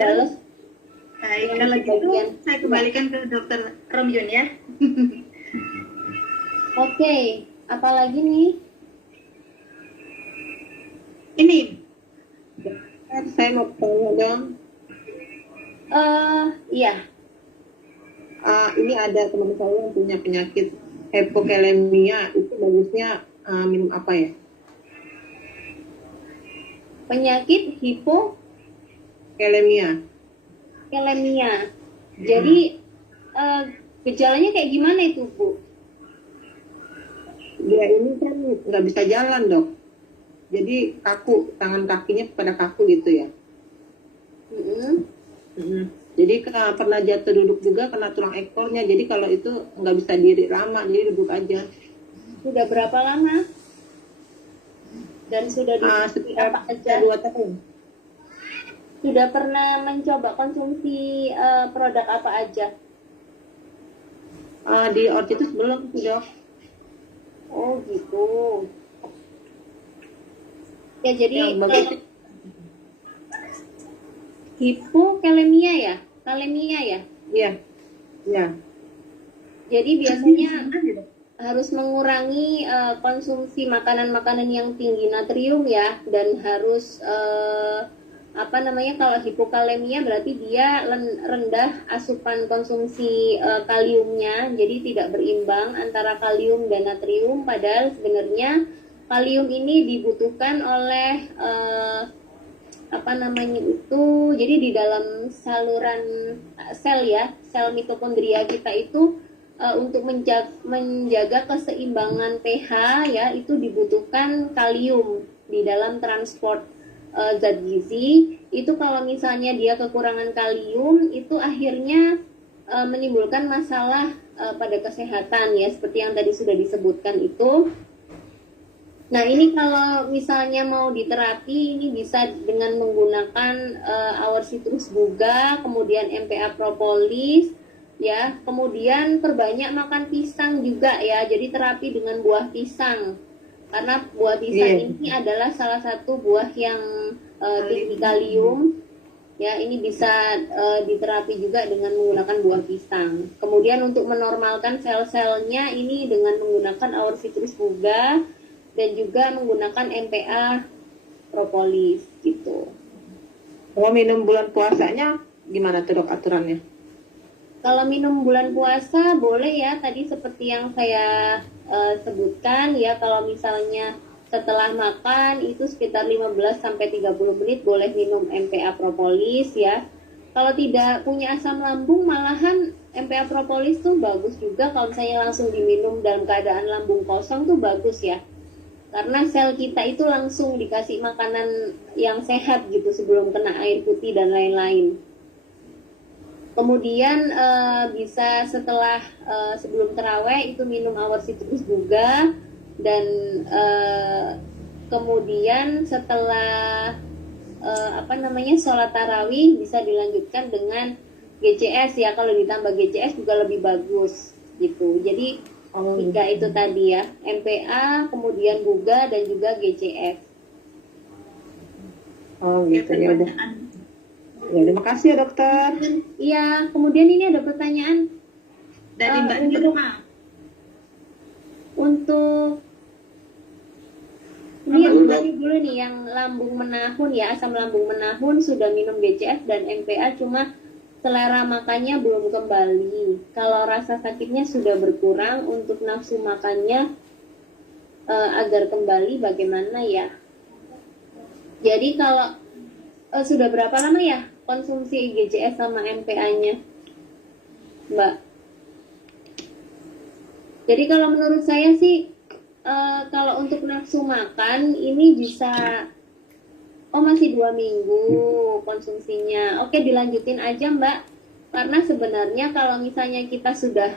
bales. Baik, Yang kalau gitu bagian. saya kembalikan ke Dokter Romyun ya. Oke, apalagi nih? Ini, Saya mau tanya dong. Iya. Ini ada teman saya yang punya penyakit hypokalemia. Itu bagusnya minum apa ya? Penyakit Kalemia. hipokalemia. Jadi gejalanya kayak gimana itu, Bu? Dia ini kan nggak bisa jalan, Dok. Jadi kaku, tangan kakinya pada kaku gitu ya. Jadi pernah jatuh duduk juga kena tulang ekornya. Jadi kalau itu nggak bisa diri lama, jadi duduk aja. Sudah berapa lama? Dan sudah Sekitar apa aja? 2 tahun. Sudah pernah mencoba konsumsi produk apa aja? Di ortitis belum sih, Dok. Oh gitu. Ya jadi Yang bagus. hipokalemia ya, kalemia ya. Iya. Iya. Jadi biasanya harus mengurangi konsumsi makanan-makanan yang tinggi natrium ya, dan harus kalau hipokalemia berarti dia rendah asupan konsumsi kaliumnya, jadi tidak berimbang antara kalium dan natrium. Padahal sebenarnya kalium ini dibutuhkan oleh jadi di dalam saluran sel ya, sel mitokondria kita itu untuk menjaga keseimbangan pH ya, itu dibutuhkan kalium di dalam transport zat gizi. Itu kalau misalnya dia kekurangan kalium, itu akhirnya menimbulkan masalah pada kesehatan ya, seperti yang tadi sudah disebutkan itu. Nah ini kalau misalnya mau diterapi, ini bisa dengan menggunakan Our Citrus Buga, kemudian MPA Propolis ya, kemudian perbanyak makan pisang juga ya, jadi terapi dengan buah pisang, karena buah pisang ini adalah salah satu buah yang tinggi kalium ya. Ini bisa diterapi juga dengan menggunakan buah pisang. Kemudian untuk menormalkan sel-selnya ini dengan menggunakan Our Citrus Buga dan juga menggunakan MPA Propolis gitu. Mau minum bulan puasanya gimana tuh, Dok, aturannya? Kalau minum bulan puasa boleh ya, tadi seperti yang saya sebutkan ya, kalau misalnya setelah makan itu sekitar 15-30 menit boleh minum MPA Propolis ya. Kalau tidak punya asam lambung, malahan MPA Propolis tuh bagus juga kalau misalnya langsung diminum dalam keadaan lambung kosong tuh bagus ya. Karena sel kita itu langsung dikasih makanan yang sehat gitu sebelum kena air putih dan lain-lain. Kemudian bisa setelah sebelum terawih itu minum Our Citrus Buga, dan kemudian setelah sholat tarawih bisa dilanjutkan dengan GCS ya. Kalau ditambah GCS juga lebih bagus gitu. Jadi 3 itu tadi ya, MPA, kemudian Buga, dan juga GCS. Oh gitu ya udah. Ya, terima kasih ya, Dokter. Iya, kemudian ini ada pertanyaan dari Mbak Nirma. untuk ini yang tadi dulu nih, yang lambung menahun ya, asam lambung menahun, sudah minum GCS dan MPA, cuma selera makannya belum kembali. Kalau rasa sakitnya sudah berkurang, untuk nafsu makannya agar kembali bagaimana ya? Jadi kalau sudah berapa lama ya konsumsi GCS sama MPA-nya, Mbak? Jadi kalau menurut saya sih kalau untuk nafsu makan ini bisa masih 2 minggu konsumsinya. Oke, dilanjutin aja Mbak. Karena sebenarnya kalau misalnya kita sudah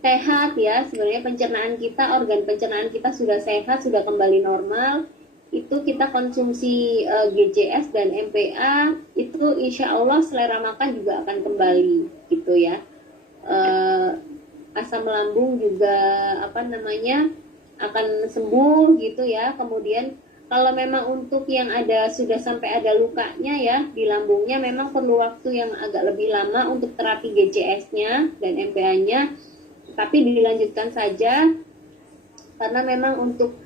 sehat ya, sebenarnya pencernaan kita, organ pencernaan kita sudah sehat, sudah kembali normal, itu kita konsumsi GCS dan MPA, itu insya Allah selera makan juga akan kembali gitu ya. Asam lambung juga akan sembuh gitu ya. Kemudian kalau memang untuk yang sudah sampai ada lukanya ya di lambungnya, memang perlu waktu yang agak lebih lama untuk terapi GCS-nya dan MPA-nya, tapi dilanjutkan saja karena memang untuk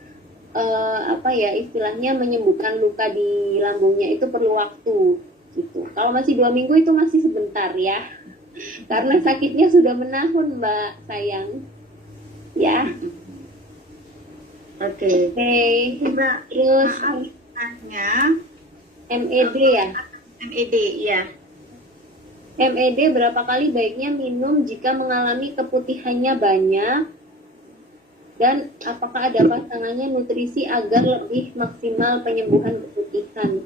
istilahnya menyembuhkan luka di lambungnya itu perlu waktu gitu. Kalau masih 2 minggu itu masih sebentar ya, karena sakitnya sudah menahun Mbak sayang ya. Oke. Mbak, terus Tanya MED ya. MED ya. MED berapa kali baiknya minum jika mengalami keputihannya banyak, dan apakah ada pasangannya nutrisi agar lebih maksimal penyembuhan keputihan?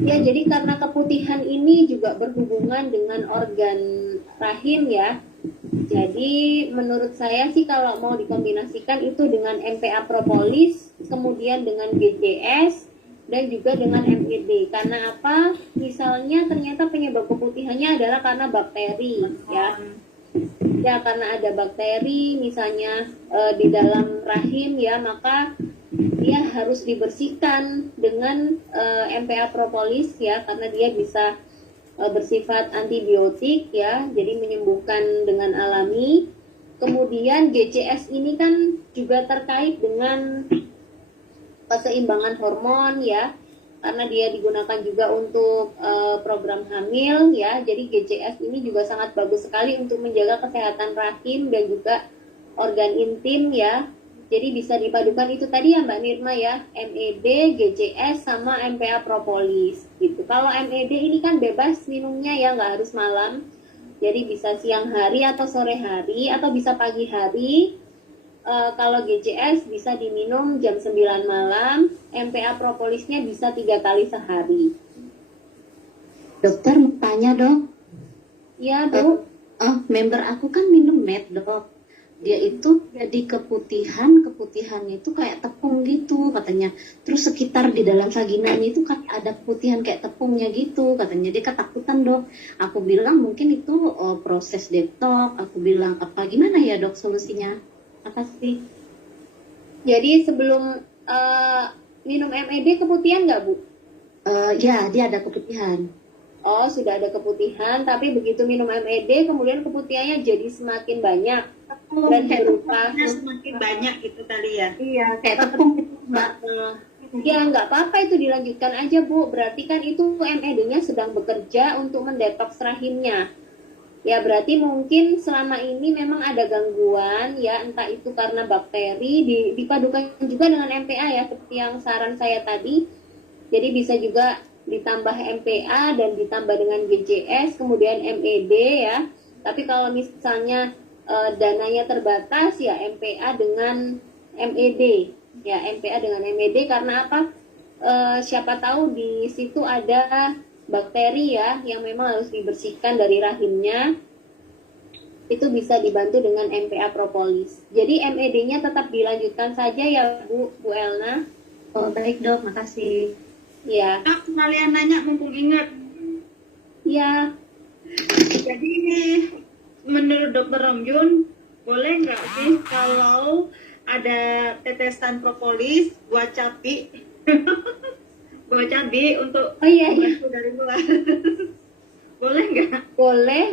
Ya, jadi karena keputihan ini juga berhubungan dengan organ rahim ya. Jadi menurut saya sih kalau mau dikombinasikan itu dengan MPA propolis, kemudian dengan GCS, dan juga dengan MED. Karena apa? Misalnya ternyata penyebab keputihannya adalah karena bakteri ya. Ya, karena ada bakteri misalnya di dalam rahim ya, maka dia harus dibersihkan dengan MPA propolis ya, karena dia bisa bersifat antibiotik ya, jadi menyembuhkan dengan alami. Kemudian GCS ini kan juga terkait dengan keseimbangan hormon ya, karena dia digunakan juga untuk program hamil ya. Jadi GCS ini juga sangat bagus sekali untuk menjaga kesehatan rahim dan juga organ intim ya. Jadi bisa dipadukan itu tadi ya Mbak Nirma ya, MED, GCS sama MPA propolis gitu. Kalau MED ini kan bebas minumnya ya, nggak harus malam. Jadi bisa siang hari atau sore hari atau bisa pagi hari. Kalau GCS bisa diminum jam 9 malam, MPA propolisnya bisa 3 kali sehari. Dokter mau tanya dok. Ya Bu. Member aku kan minum med dok. Dia itu jadi keputihannya itu kayak tepung gitu katanya. Terus sekitar di dalam vaginanya itu kan ada keputihan kayak tepungnya gitu katanya. Dia ketakutan dok. Aku bilang mungkin itu proses detox. Aku bilang apa gimana ya dok solusinya? Makasih. Jadi sebelum minum MED keputihan nggak Bu? Ya dia ada keputihan. Oh, sudah ada keputihan, tapi begitu minum MED kemudian keputihannya jadi semakin banyak dan berupa Semakin banyak gitu kali ya. iya Kayak tepung gitu mbak. ya nggak apa-apa, itu dilanjutkan aja Bu, berarti kan itu MED-nya sedang bekerja untuk mendetoks rahimnya ya. Berarti mungkin selama ini memang ada gangguan ya, entah itu karena bakteri, dipadukan juga dengan MPA ya seperti yang saran saya tadi. Jadi bisa juga ditambah MPA dan ditambah dengan GCS kemudian MED ya. Tapi kalau misalnya dananya terbatas ya MPA dengan MED ya, MPA dengan MED. Karena apa? Siapa tahu di situ ada bakteri ya yang memang harus dibersihkan dari rahimnya. Itu bisa dibantu dengan MPA propolis. Jadi MED-nya tetap dilanjutkan saja ya Bu Elna. Oh baik dok, makasih. Ya. Kalian nanya mumpung ingat. Ya. Jadi ini menurut Dokter Romjun boleh nggak sih kalau ada tetesan propolis buat cabai buat cabai untuk Oh iya, iya. membantu dari luar? Boleh nggak? Boleh.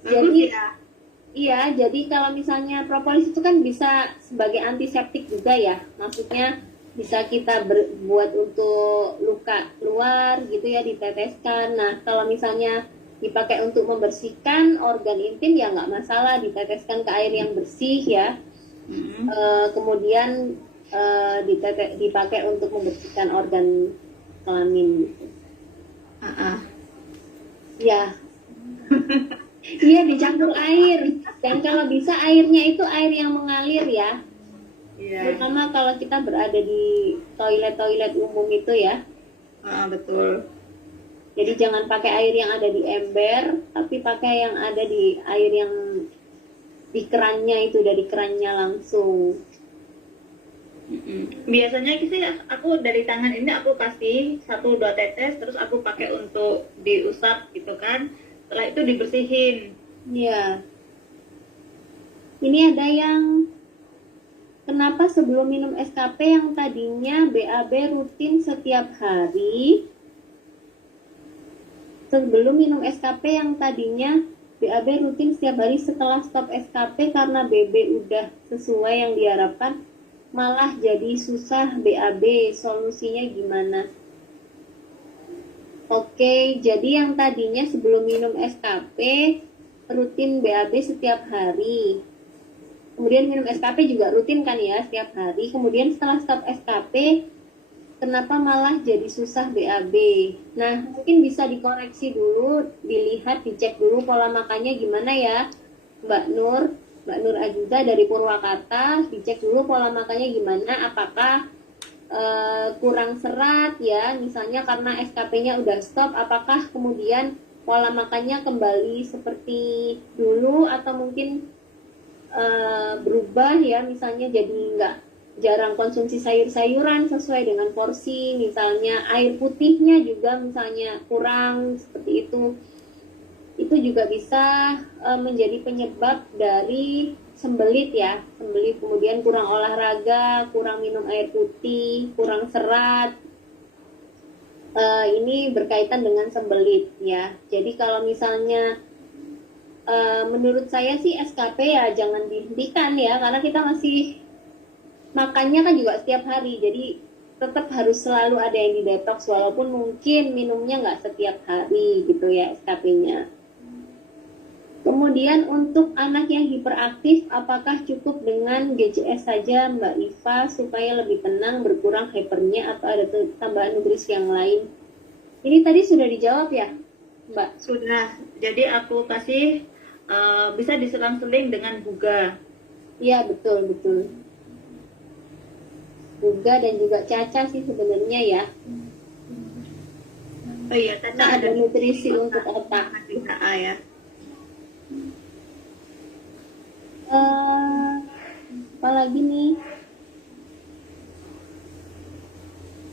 Bagus Jadi ya. iya, jadi kalau misalnya propolis itu kan bisa sebagai antiseptik juga ya. Maksudnya bisa kita buat untuk luka luar gitu ya, diteteskan. Nah, kalau misalnya dipakai untuk membersihkan organ intim ya nggak masalah, diteteskan ke air yang bersih ya. Kemudian dipakai untuk membersihkan organ kelamin gitu. Ya. Iya, dicampur air. Dan kalau bisa airnya itu air yang mengalir ya. Iya. Terutama kalau kita berada di toilet-toilet umum itu ya. Betul. Jadi jangan pakai air yang ada di ember, tapi pakai yang ada di air yang di kerannya itu, dari kerannya langsung. Biasanya sih aku dari tangan ini aku kasih 1-2 tetes, terus aku pakai untuk diusap gitu kan. Setelah itu dibersihin. Iya. Ini ada yang kenapa sebelum minum SKP yang tadinya BAB rutin setiap hari, sebelum minum SKP yang tadinya BAB rutin setiap hari, setelah stop SKP karena BB udah sesuai yang diharapkan, malah jadi susah BAB, solusinya gimana? Oke, jadi yang tadinya sebelum minum SKP rutin BAB setiap hari, kemudian minum SKP juga rutin kan ya setiap hari, kemudian setelah stop SKP kenapa malah jadi susah BAB? Nah, mungkin bisa dikoreksi dulu, dilihat, dicek dulu pola makannya gimana ya Mbak Nur Aziza dari Purwakarta, dicek dulu pola makannya gimana, apakah kurang serat ya, misalnya karena SKP-nya udah stop, apakah kemudian pola makannya kembali seperti dulu atau mungkin berubah ya, misalnya jadi nggak jarang konsumsi sayur-sayuran sesuai dengan porsi, misalnya air putihnya juga misalnya kurang seperti itu juga bisa menjadi penyebab dari sembelit ya, sembelit, kemudian kurang olahraga, kurang minum air putih, kurang serat. Ini berkaitan dengan sembelit ya. Jadi kalau misalnya menurut saya sih SKP ya jangan dihentikan ya, karena kita masih makannya kan juga setiap hari, jadi tetap harus selalu ada yang di detox walaupun mungkin minumnya nggak setiap hari gitu ya SKP-nya. Kemudian untuk anak yang hiperaktif, apakah cukup dengan GCS saja Mbak Iva supaya lebih tenang, berkurang hypernya, atau ada tambahan nutrisi yang lain? Ini tadi sudah dijawab ya Mbak? Sudah. Jadi aku kasih bisa diselang-seling dengan buga. Iya betul. Buga dan juga Caca sih sebenarnya ya. Oh iya, Caca Nah, ada nutrisi untuk otak. HA ya. Apalagi nih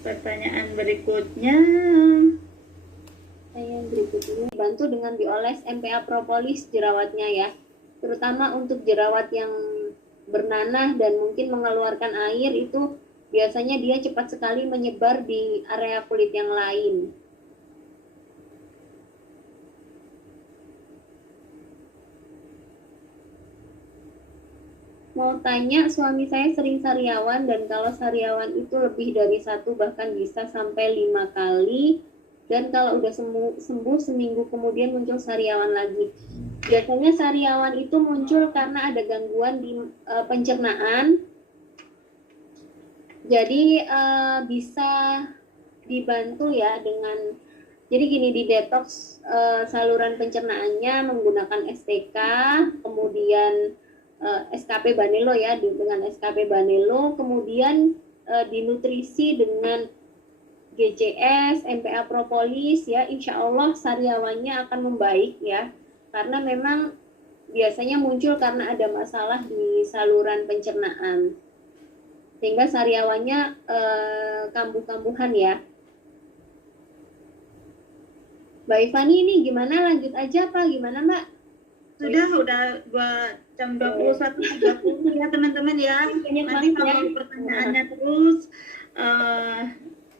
Pertanyaan berikutnya. yang berikutnya, bantu dengan dioles MPA propolis jerawatnya ya, terutama untuk jerawat yang bernanah dan mungkin mengeluarkan air, itu biasanya dia cepat sekali menyebar di area kulit yang lain. Mau tanya, suami saya sering sariawan, dan kalau sariawan itu lebih dari 1 bahkan bisa sampai 5 kali, dan kalau udah sembuh seminggu kemudian muncul sariawan lagi. Biasanya sariawan itu muncul karena ada gangguan di pencernaan. Jadi bisa dibantu ya dengan, jadi gini, di detox saluran pencernaannya menggunakan STK, kemudian SKP Banelo ya, dengan SKP Banelo, kemudian dinutrisi dengan GCS, MPA propolis ya, insya Allah sariawannya akan membaik ya, karena memang biasanya muncul karena ada masalah di saluran pencernaan, sehingga sariawannya kambuh-kambuhan ya. Mbak Ivani, ini gimana, lanjut aja apa gimana Mbak? Udah jam 21.30 ya teman-teman ya. Nanti kalau pertanyaannya terus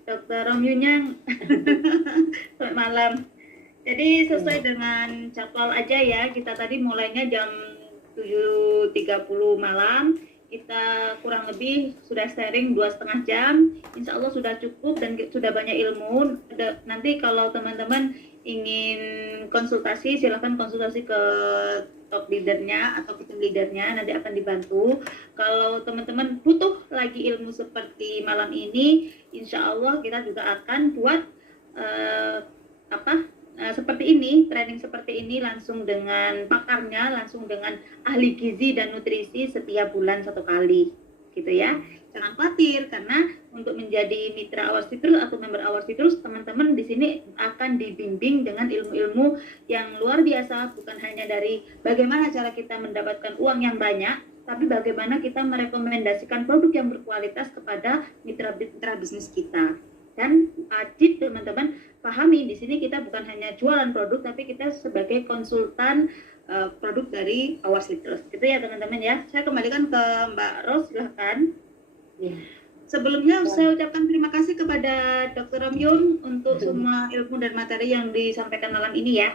Dr. Romyunya selamat malam. Jadi sesuai dengan jadwal aja ya. Kita tadi mulainya jam 7.30 malam. Kita kurang lebih sudah sharing 2,5 jam. Insya Allah sudah cukup dan sudah banyak ilmu. Nanti kalau teman-teman ingin konsultasi, silakan konsultasi ke top leadernya atau ke tim leadernya, nanti akan dibantu. Kalau teman-teman butuh lagi ilmu seperti malam ini, insya Allah kita juga akan buat seperti ini, training seperti ini langsung dengan pakarnya, langsung dengan ahli gizi dan nutrisi setiap bulan 1 kali. gitu ya. Jangan khawatir, karena untuk menjadi mitra Our Citrus atau member Our Citrus, teman-teman di sini akan dibimbing dengan ilmu-ilmu yang luar biasa, bukan hanya dari bagaimana cara kita mendapatkan uang yang banyak, tapi bagaimana kita merekomendasikan produk yang berkualitas kepada mitra bisnis kita. Dan wajib teman-teman pahami, di sini kita bukan hanya jualan produk, tapi kita sebagai konsultan produk dari Our Citrus. Gitu ya teman-teman ya. Saya kembalikan ke Mbak Ros, silahkan. Ya. Sebelumnya saya ucapkan terima kasih kepada Dr. Ramyun untuk semua ilmu dan materi yang disampaikan malam ini ya.